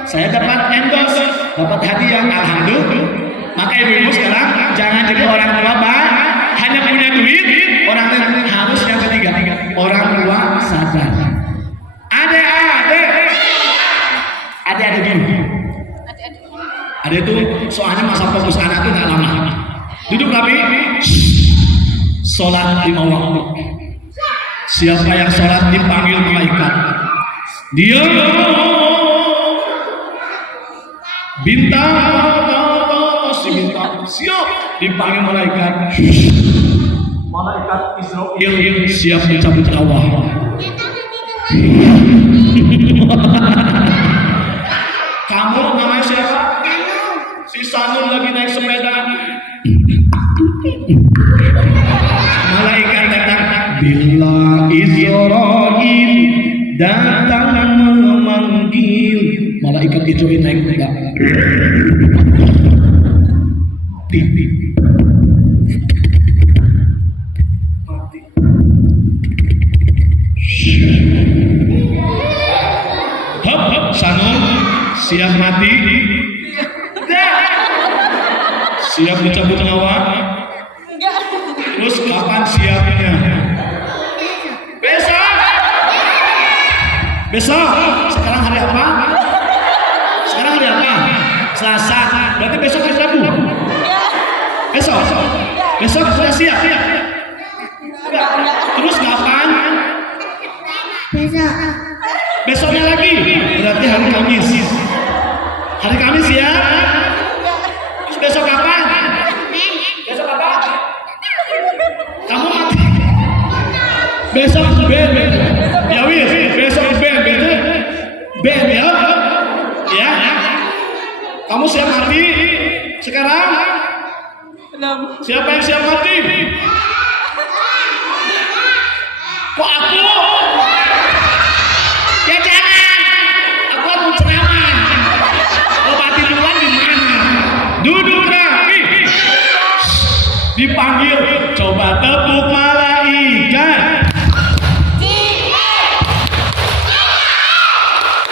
saya dapat endorse, dapat hadiah, alhamdulillah. Maka ibu-ibu sekarang jangan jadi orang tua hanya punya duit, orang tua harus yang ketiga, orang tua sadar. Adik dulu. Adik itu soalnya masa fokus anak itu nggak lama. Duduk rapi, sholat 5 waktu. Siapa yang sholat dipanggil malaikat. Dia bintang siap dipanggil malaikat. Malaikat Israel siap mencabut nyawa. Kamu namanya siapa? Si Sanul lagi naik sepeda. Malaikat datang. Bila Israel datang memanggil, malaikat Israel naik sepeda. Mati. Hop, Sanul siap mati. Siap mencabut nyawa. Terus kapan siapnya? Besok. Sekarang hari apa? Selasa. Berarti besok hari Rabu. Besok sudah siap. Terus kapan? Besoknya lagi. Berarti hari Kamis. Hari Kamis ya. Terus besok kapan? Kamu mati. Besok Ben. Ya wis, besok Ben ya. Ya. Kamu siap mati? Sekarang? Belum. Siapa yang siap mati? Kok aku? Ya jangan. Aku mau ceramah. Kalau mati duluan di mana? Duduk rapi. Dipanggil. Coba tepuk malaikat.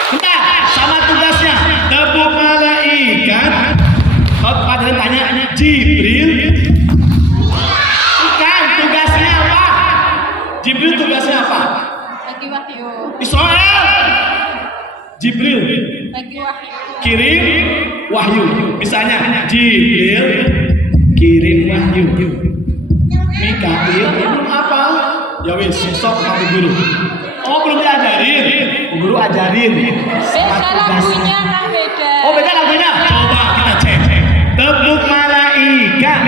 Bentar, sama tugasnya. Tepuk malaikat. Kalau pada tanya Jibril. Bukan, tugasnya apa? Jibril tugasnya apa? Bagi wahyu. Israel. Jibril Bagi wahyu. kirim wahyu. Misalnya Jibril kirim wahyu. Mikail belum apa? Ya wis, besok kamu guru. Oh belum diajarin. Guru ajarin. Beda lagunya kan beda. Oh beda lagunya. Coba kita cek. Tepuk malaikat.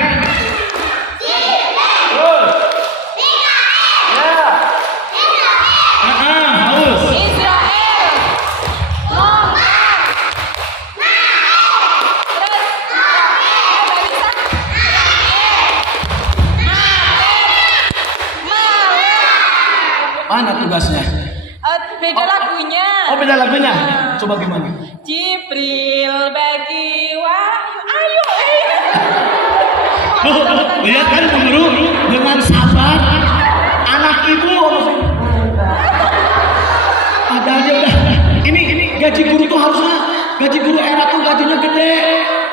Haus. Israel. Mana tugasnya? Beda lagunya. Oh beda lagunya. Coba gimana? Jibril bagi wahyu. Ayo. Lihat kan guru dengan sabar anak ibu ada aja udah ini gaji guru tuh harusnya gaji guru era tuh gajinya gede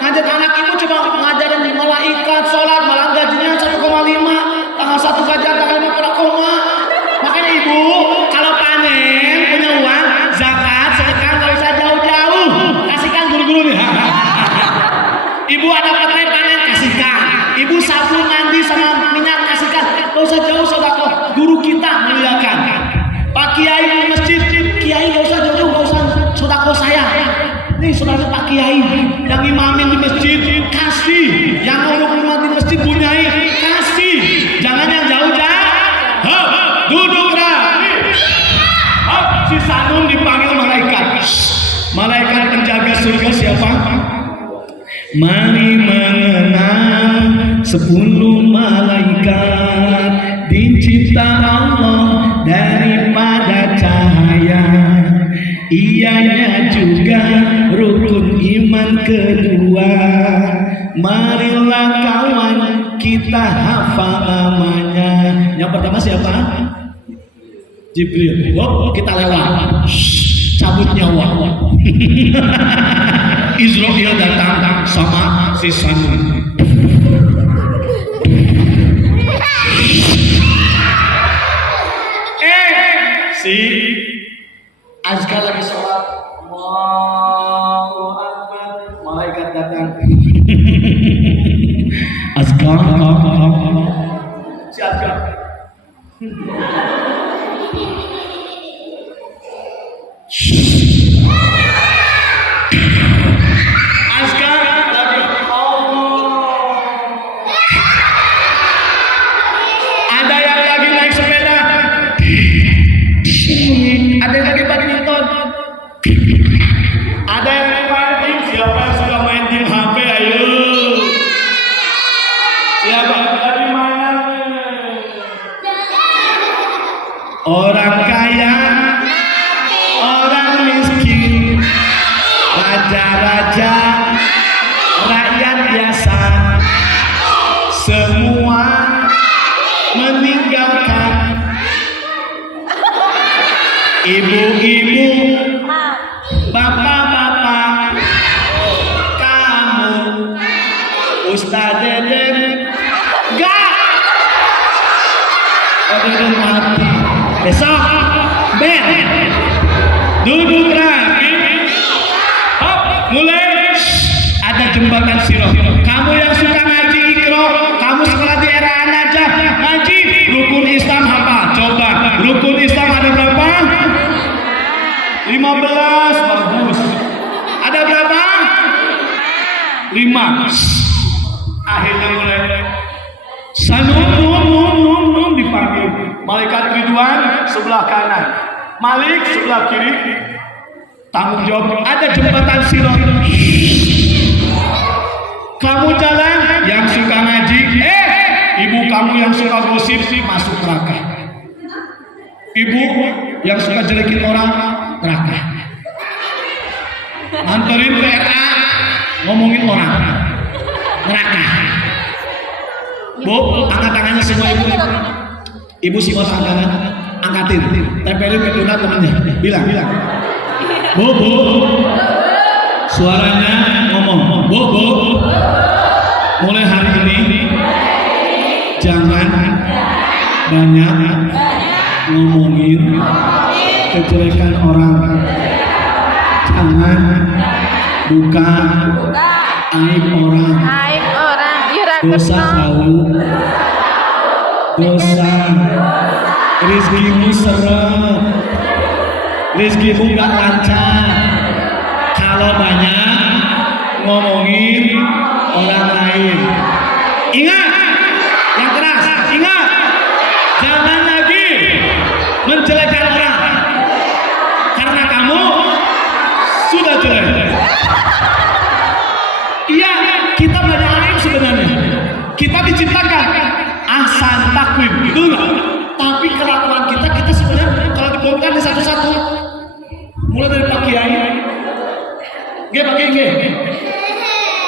ngajar anak ibu coba ngajarin malaikat sholat malah gajinya 1,5 tanggal 1 gaji tanggal 5 pada koma. Makanya ibu kalau panen punya uang zakat sedekah nggak usah jauh-jauh kasihkan guru-guru nih. Ibu ada panen kasihkan. Ibu sapu mandi sama minyak kasihkan. Gak usah jauh sedekah. Guru kita muliakan. Pak Kiai di masjid, Kiai gak usah jauh-jauh, gak usah sedekah saya. Nih saudara Pak Kiai yang imamin di masjid kasih. Yang nguruk umat di masjid punyai kasih. Jangan yang jauh-jauh. Duduk rapi. Si Sanun dipanggil malaikat. Malaikat penjaga surga siapa? Mari mengenal 10 malaikat dicipta Allah daripada cahaya. Ianya juga rukun iman. iman kedua, marilah kawan kita hafal namanya. Yang pertama siapa? Jibril. Oh, kita lewat. Cabut nyawa. Israel datang sama si Sanun. Si Azkar lagi sholat. Allahu Akbar. Malaikat datang. Azkar. Si Azkar. Azkar lagi ada yang lagi naik sepeda, ada yang lagi badminton, ada yang main game. Siapa yang suka main game HP? Ayo, siapa yang lagi mainan? Orang kaya, orang miskin, raja-raja, rakyat biasa, semua meninggalkan. Ibu-ibu, bapak-bapak, kamu, Ustaz Deden, gak, Deden mati. Besok, bel, duduk rapi, hop, mulai. Ada jembatan siroh. Kamu yang suka ngaji ikro, kamu sekolah di era aja ngaji rukun Islam apa? Coba rukun Islam ada berapa? 15. Bagus. Ada berapa? 5. Akhirnya mulai Sanun dipanggil. Malaikat Ridwan sebelah kanan, Malik sebelah kiri. Tanggung jawab. Ada jembatan sirat. Kamu jalan yang suka ngaji, ibu kamu yang suka gosip masuk neraka. Ibu yang suka jelekin orang neraka. Anterin PRA ngomongin orang neraka. Bu, angkat tangannya semua ibu. Ibu si bos angkatan, angkatin, tempelin ke pundak temennya. Bilang. Bu, suaranya ngomong. Bu, mulai hari ini jangan banyak ngomongin kejelekan orang. Jangan buka aib orang. Dosa tahu. Dosa. Rizkimu seret. Rizkimu gak lancar kalau banyak ngomongin orang lain. Ingat, yang keras, ingat, jangan lagi menjelekkan orang karena kamu sudah jelek. Iya, kita banyak alim sebenarnya. Kita diciptakan ahsan takwim, betul nggak? Tapi kelakuan kita sebenarnya kalau dibongkar di satu-satu, mulai dari Pak Kiai,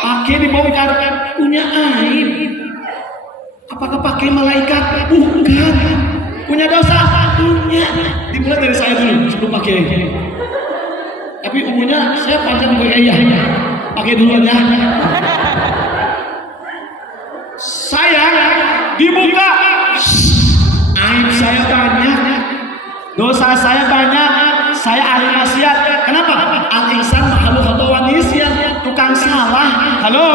pakai dibongkar punya aib. Apakah pakai malaikat? Bukan. Punya dosa? Punya. Dimulai dari saya dulu sebelum Pak Kiai. Tapi umumnya saya panjang ya. Pakai duluan ya. Saya dibuka. Aib saya banyak, dosa saya banyak, saya ahli maksiat. Kenapa? Al-insan makhluk khata'an nisyan, tukang salah. Halo.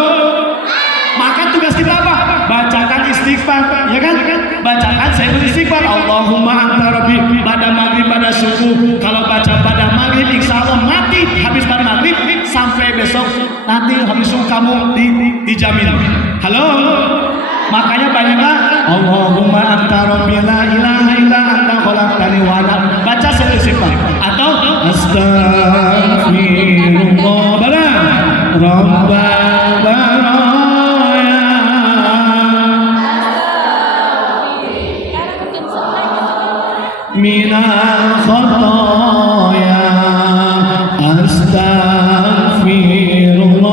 Maka tugas kita apa? Bacakan istighfar, ya kan? Bacakan sayyidul istighfar. Allahumma anta rabbi pada maghrib pada subuh. Kalau baca pada maghrib insya Allah mati habis pada maghrib sampai besok nanti habis subuh kamu dijamin. Halo. Makanya banyaklah Allahumma anta rabbi la ilaha illa anta khalaqtani wa ana. Baca sayyidul istighfar atau astaghfirullah bala rabbal baraya minal khataya astaghfirullah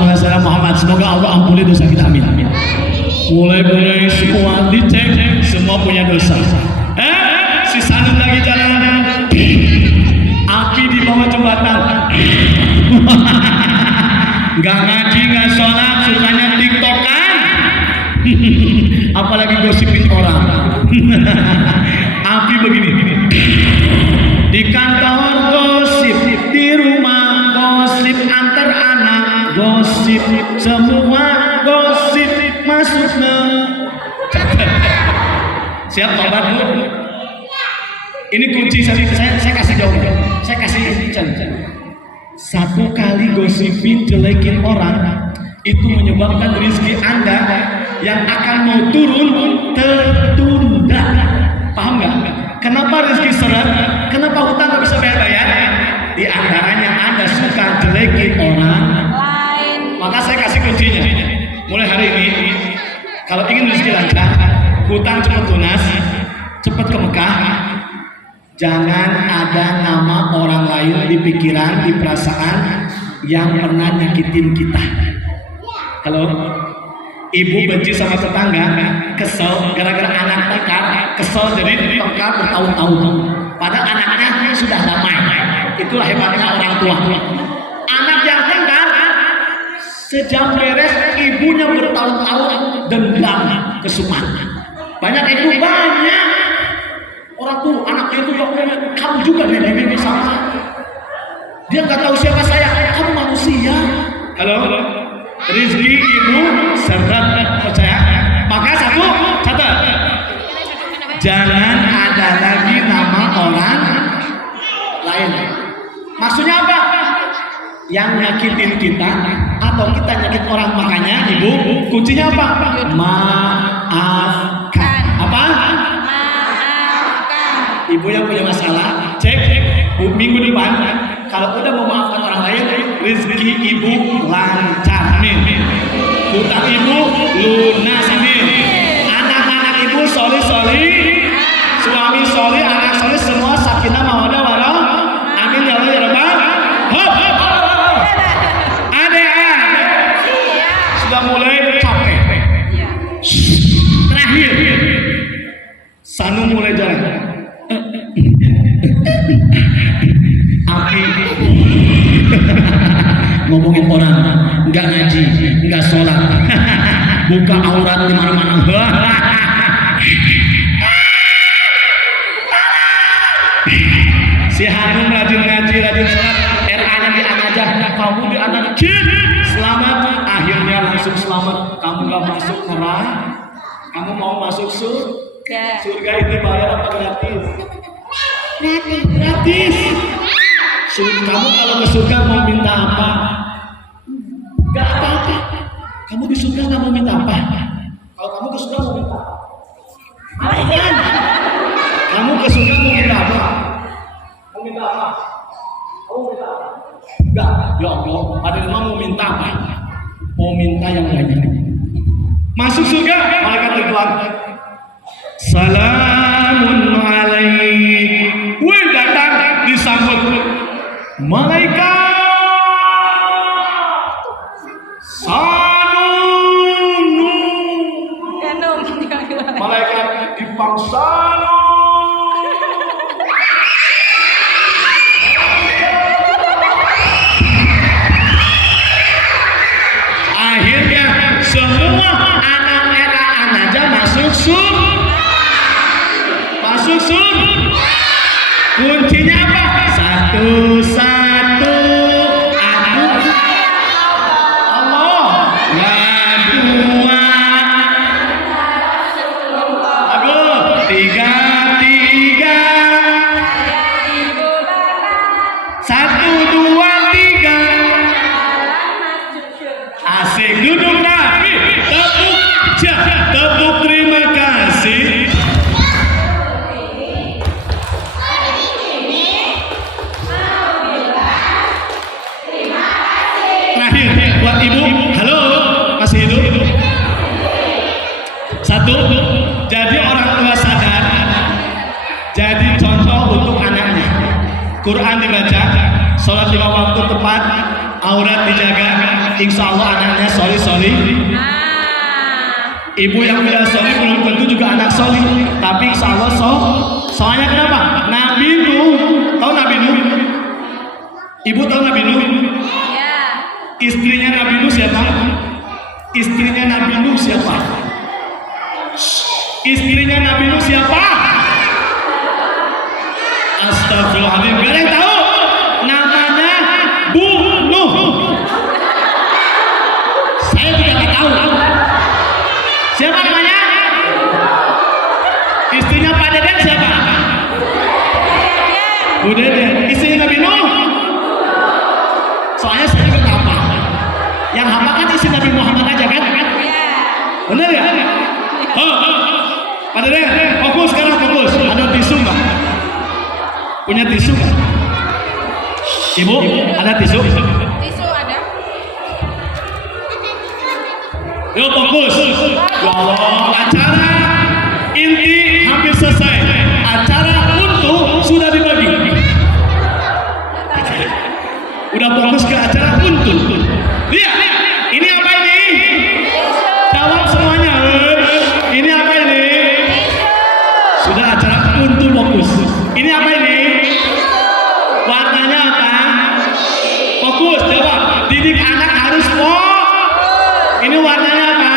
sholli ala Muhammad. Semoga Allah ampuni dosa kita, amin. Mulai semua dicek, semua punya dosa. Si Sanun lagi jalan, api di bawah jembatan. Gak ngaji, gak sholat, sukanya tiktokan. Apalagi gosipin orang. Api begini. Di kantor gosip, di rumah gosip, antar anak gosip, semua gosip masuk siap tobat bu. Ini kunci saya kasih jawaban. Saya kasih contoh. Satu kali gosipin jelekin orang itu menyebabkan rezeki Anda yang akan mau turun tertunda. Paham nggak? Kenapa rezeki seret? Kenapa hutang nggak bisa bayar? Di antaranya Anda suka jelekin orang Lain. maka saya kasih kuncinya. Mulai hari ini, kalau ingin rezeki lancar, hutang cepat lunas, cepat ke Mekah, jangan ada nama orang lain di pikiran, di perasaan yang pernah nyakitin kita. Halo? Ibu benci sama tetangga, kesel gara-gara anak tengkar, kesel jadi tengkar bertahun-tahun. Padahal anaknya sudah damai. Itulah hebatnya orang tua. Anak yang tengkar, sejam beres ibunya bertahun-tahun dendam kesumat. Banyak itu banyak. Orang tuh anaknya itu kamu juga nenek sama. Dia nggak tahu siapa saya. Kamu manusia. Halo. Rizki ibu seret percaya. Maka satu catat. Jangan ada lagi nama orang lain. Maksudnya apa? Yang nyakitin kita atau kita nyakit orang, makanya ibu kuncinya apa? Maafkan. Apa? Maafkan. Ibu yang punya masalah, cek minggu depan. Kalau udah mau maafkan orang lain, rezeki ibu lancar, amin. Hutang ibu lunas, amin. Anak-anak ibu soli, suami soli, anak soli, semua sakinah mawaddah warahmah, amin ya Allah ya Rabbal. Hop. Sudah mulai capek. Terakhir, Sanu mulai jalan. Api ngomongin orang, nggak ngaji, nggak sholat, buka aurat di mana-mana. Si Hanum rajin ngaji, rajin sholat, RA-nya di aja, kamu di anak selamat, akhirnya langsung selamat. Kamu nggak masuk neraka, kamu mau masuk surga. Surga itu bayar apa gratis? Gratis. Kamu kalau ke surga mau minta apa? Gak apa-apa. Kamu di surga nggak mau minta apa? Kalau kamu ke surga mau minta apa? Kamu ke surga mau minta apa? Mau minta apa? Kamu minta apa? Enggak, ya Allah. Ada yang mau minta apa? Mau minta yang banyak. Masuk surga, malaikat terbang. Salamun alaik. Wih, datang disambut malaikat Sanunu. Malaikat dipangsanu. Akhirnya semua anak era aja masuk surga. Masuk surga. Kuncinya apa? Satu-satu aku Allah. Yang dua aku tiga. Satu, dua, tiga. Asik, duduk rapi. Tepuk terima kasih. Buat ibu, halo, masih hidup? Satu, jadi orang tua sadar, jadi contoh untuk anaknya. Quran dibaca, sholat 5 waktu tepat, aurat dijaga, insya Allah anaknya soli. Ah. Ibu yang tidak soli belum tentu juga anak soli, tapi insya Allah soalnya kenapa? Nabi Nuh, tahu Nabi Nuh? Ibu tahu Nabi Nuh? Ya. Istrinya Nabi Nuh siapa? Istrinya Nabi Nuh siapa? Istrinya Nabi Nuh siapa? Astagfirullahaladzim, gak ada yang tahu? Namanya Bu Nuh. Saya juga gak tahu. Siapa namanya? Istrinya Pak Deden siapa? Bu Deden. Istrinya Nabi Nuh? Soalnya saya juga gak apa. Yang hafal kan istri Nabi Muhammad aja kan? Ya. Bener ya? Oh, Pak Deden, fokus sekarang fokus. Ada tisu nggak? Punya tisu nggak? Ibu, ada tisu? Tisu ada. Yuk fokus. Ya Allah, acara inti hampir selesai. Acara untuk sudah dibagi. Udah fokus ke acara untuk. Lihat, ini apa ini? Jawab semuanya. Ini apa ini? Sudah acara untuk fokus. Ini apa ini? Warnanya apa? Fokus, jawab. Didik anak harus ini warnanya apa?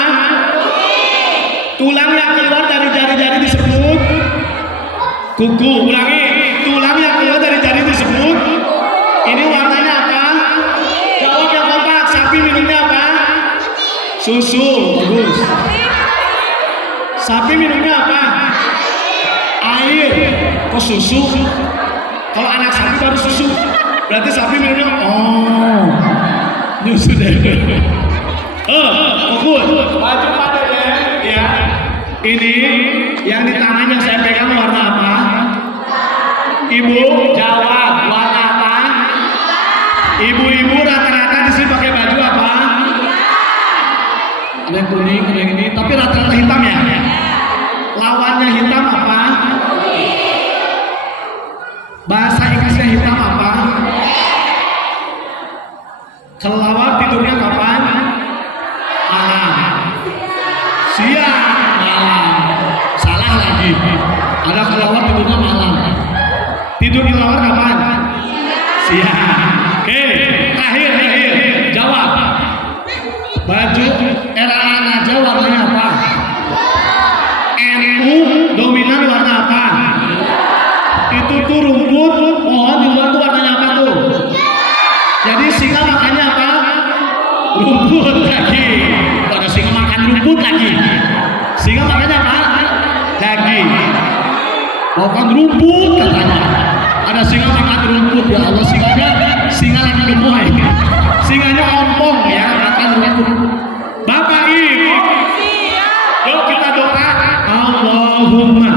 Tulang yang keluar dari jari-jari disebut kuku. Ulangi. Tulang yang keluar dari jari disebut. Ini warnanya apa? Jawab yang kompak. Sapi minumnya apa? Susu. Bagus. Sapi minumnya apa? Air. Kok susu? Kalau anak sapi baru susu. Berarti sapi minumnya nyusu deh. Fokus. Baju pada ya. Ini yang di tangan yang saya pegang warna apa? Ibu jawab warna apa? Ibu-ibu rata-rata di sini pakai baju apa? Ada yang kuning, ada yang ini, tapi rata-rata hitam ya. Lawannya hitam apa? Bahasa Inggrisnya hitam apa? Kelelawar tidurnya kapan? Malam. Siang malam. Salah lagi. Ada kelelawar tidurnya malam. Tidur kelelawar kapan? Siang. Oke, terakhir. Jawab. Baju RA Naja warnanya apa? NU dominan warna apa? Itu tuh rumput pohon di luar tuh warnanya apa tuh? Jadi singa makannya apa? Rumput lagi. Ada singa makan rumput lagi. Singa makannya apa? Daging. Makan rumput katanya. Ada singa makan rumput, ya Allah, singa lagi gemoy. Singanya ompong ya, makan rumput. Bapak Ibu, yuk kita doa. Allahumma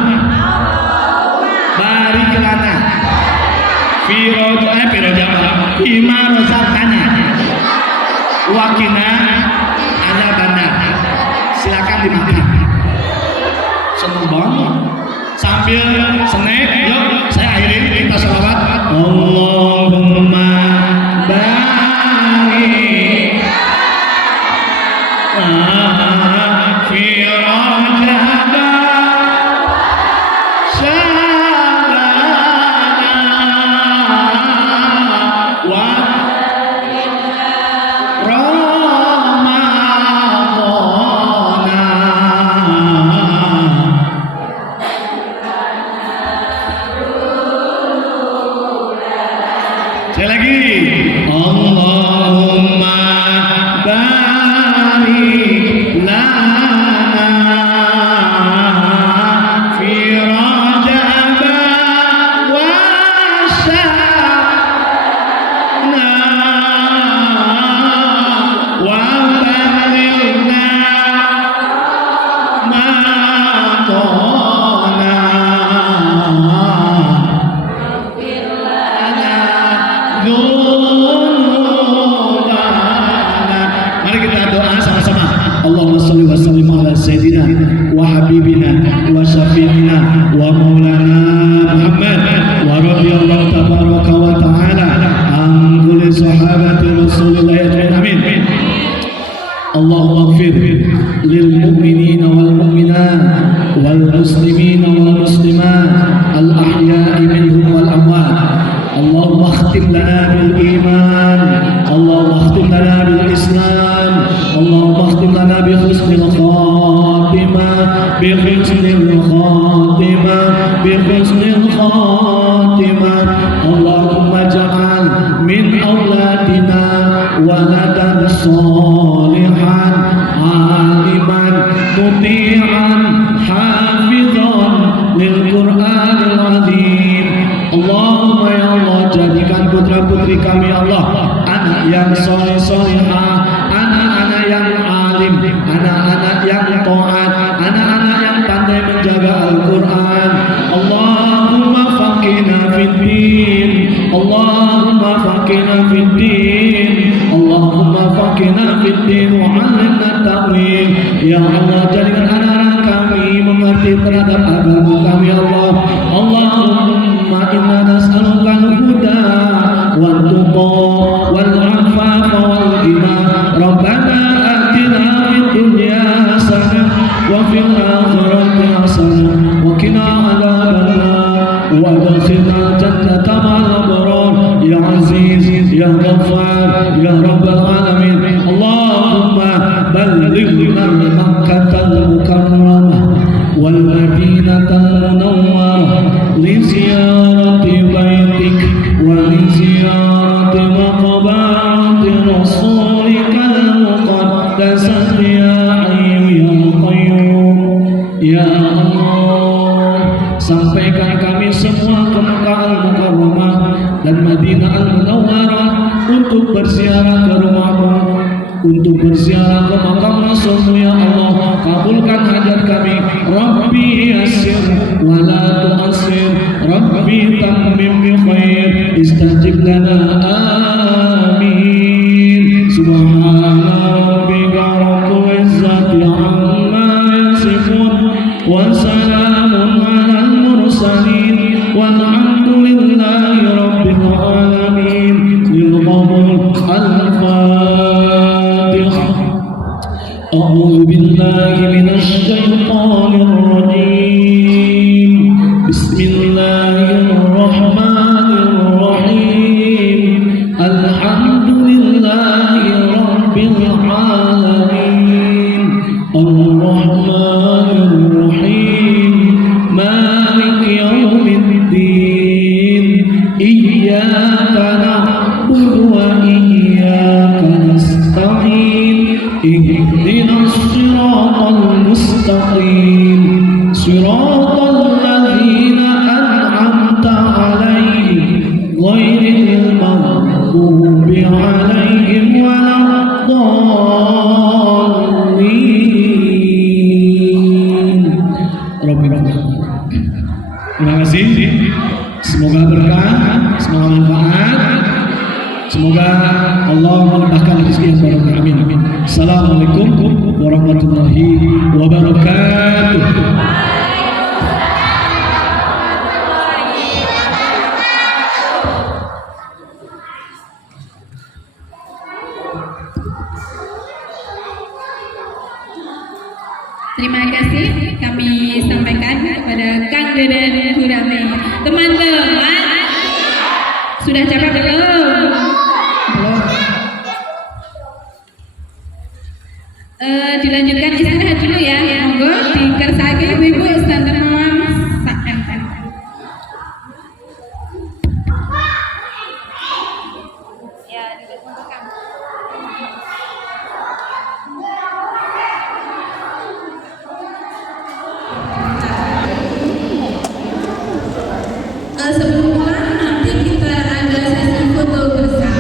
barik lana fi bima razaqtana wa qina adzabannar. Silakan dimakan. Seneng banget. Sambil snack, yuk saya akhirin kita selawat. Allahumma barik fi rajab syarana wa ramadana. Sekali lagi. Allahumma barik lana fi rajab wa sya'na wa balighna Ramadana. والأموات. اللهم اختم لنا بالإيمان، اللهم اختم لنا بالإسلام، اللهم اختم لنا بحسن الخاتمة، بحسن الخاتمة، بحسن الخاتمة. اللهم اجعل من أولادنا ولدا صالحا عالما مطيعا حافظا للقرآن العظيم. Allahumma ya Allah, jadikan putra putri kami Allah anak yang soleh solehah, anak-anak yang alim, anak-anak yang taat, anak-anak yang pandai menjaga Al-Quran. Allahumma faqina fid din, Allahumma faqina fid din, Allahumma faqina fid din wa 'allimna ta'wil. Ya Allah, jadikan anak-anak kami mengerti terhadap agama kami Allah. Allahumma inna nas'aluka al-huda wal tuqa wal 'afafa wal ghina. Rabbana atina fid dunya hasanah wa fil akhirati hasanah wa qina adzabannar wa adkhilna jannata ma'al abrar. Ya Aziz ya Ghaffar ya Rabbal alamin. Allahumma ballighna Makkah al-mukarramah wal Madinah al-munawwarah li ziyarati baitik wa li ziyarati maqbarati rasulika al-muqaddasah ya hayyu ya qayyum. Ya Allah, sampaikan kami semua ke Makkah al-Mukarramah dan Madinah al-Munawwarah untuk berziarah ke rumahmu, untuk berziarah ke makam Rasulmu. Ya Allah, kabulkan hajat kami. Rabbi yassir wa la tu'assir, Rabbi tammim bi khair, istajib lana amin. Subhana rabbika rabbil izzati amma yasifun wa salamun alal mursalin walhamdulillahi rabbil alamin. Lil qabul al-Fatihah. أعوذ بالله من الشيطان الرجيم. بسم الله الرحمن الرحيم. الحمد لله رب العالمين الرحمن الرحيم مالك يوم الدين إياك نعبد وإياك نستعين اهدنا الصراط المستقيم صراط الذين أنعمت عليهم غير المغضوب عليهم ولا الضالين. Terima kasih. Semoga berkah, semoga manfaat. Semoga Allah melimpahkan rezeki yang barokah. Amin. Assalamualaikum warahmatullahi wabarakatuh. Terima kasih kami sampaikan kepada Kang Deden Hurame. Teman-teman, sudah capek belum? Belum. Dilanjutkan istirahat dulu ya. Monggo dikersake ibu-ibu standar mam sak-enten. Ya, ditentukan. Sebelum pulang nanti kita ada sesi foto bersama.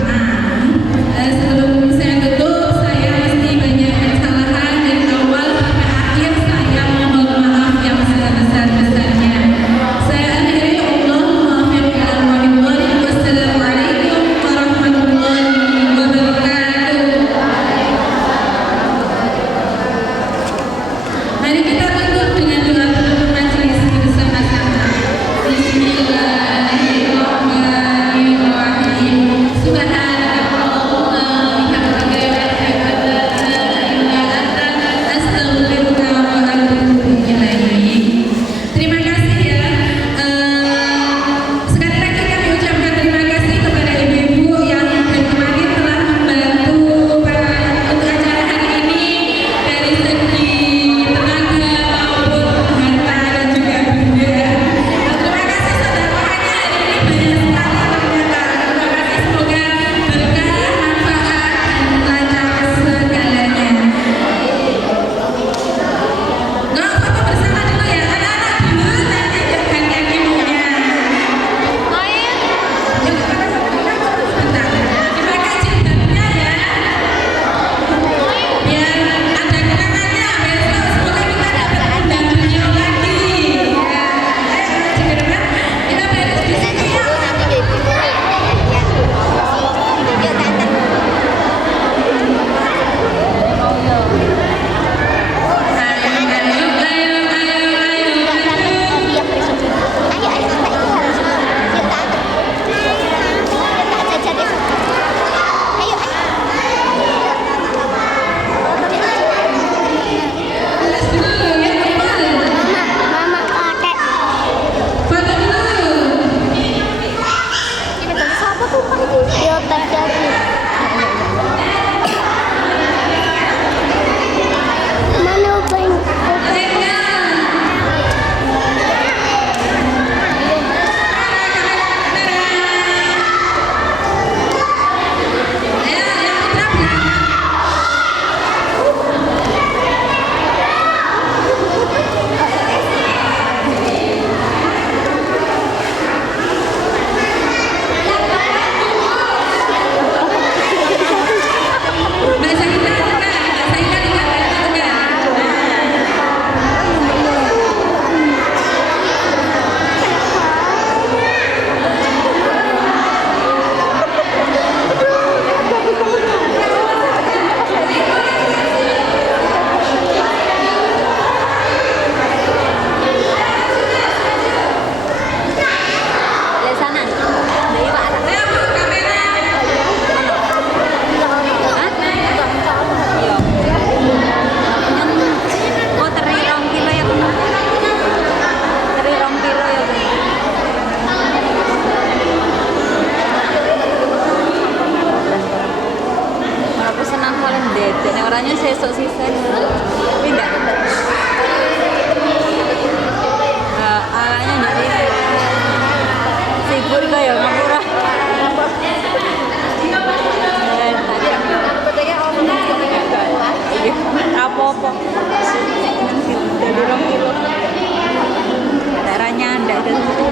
besok season tapi enggak alanya dari sibuk kayak murah apa-apa dari 2 kilo daerahnya enggak ada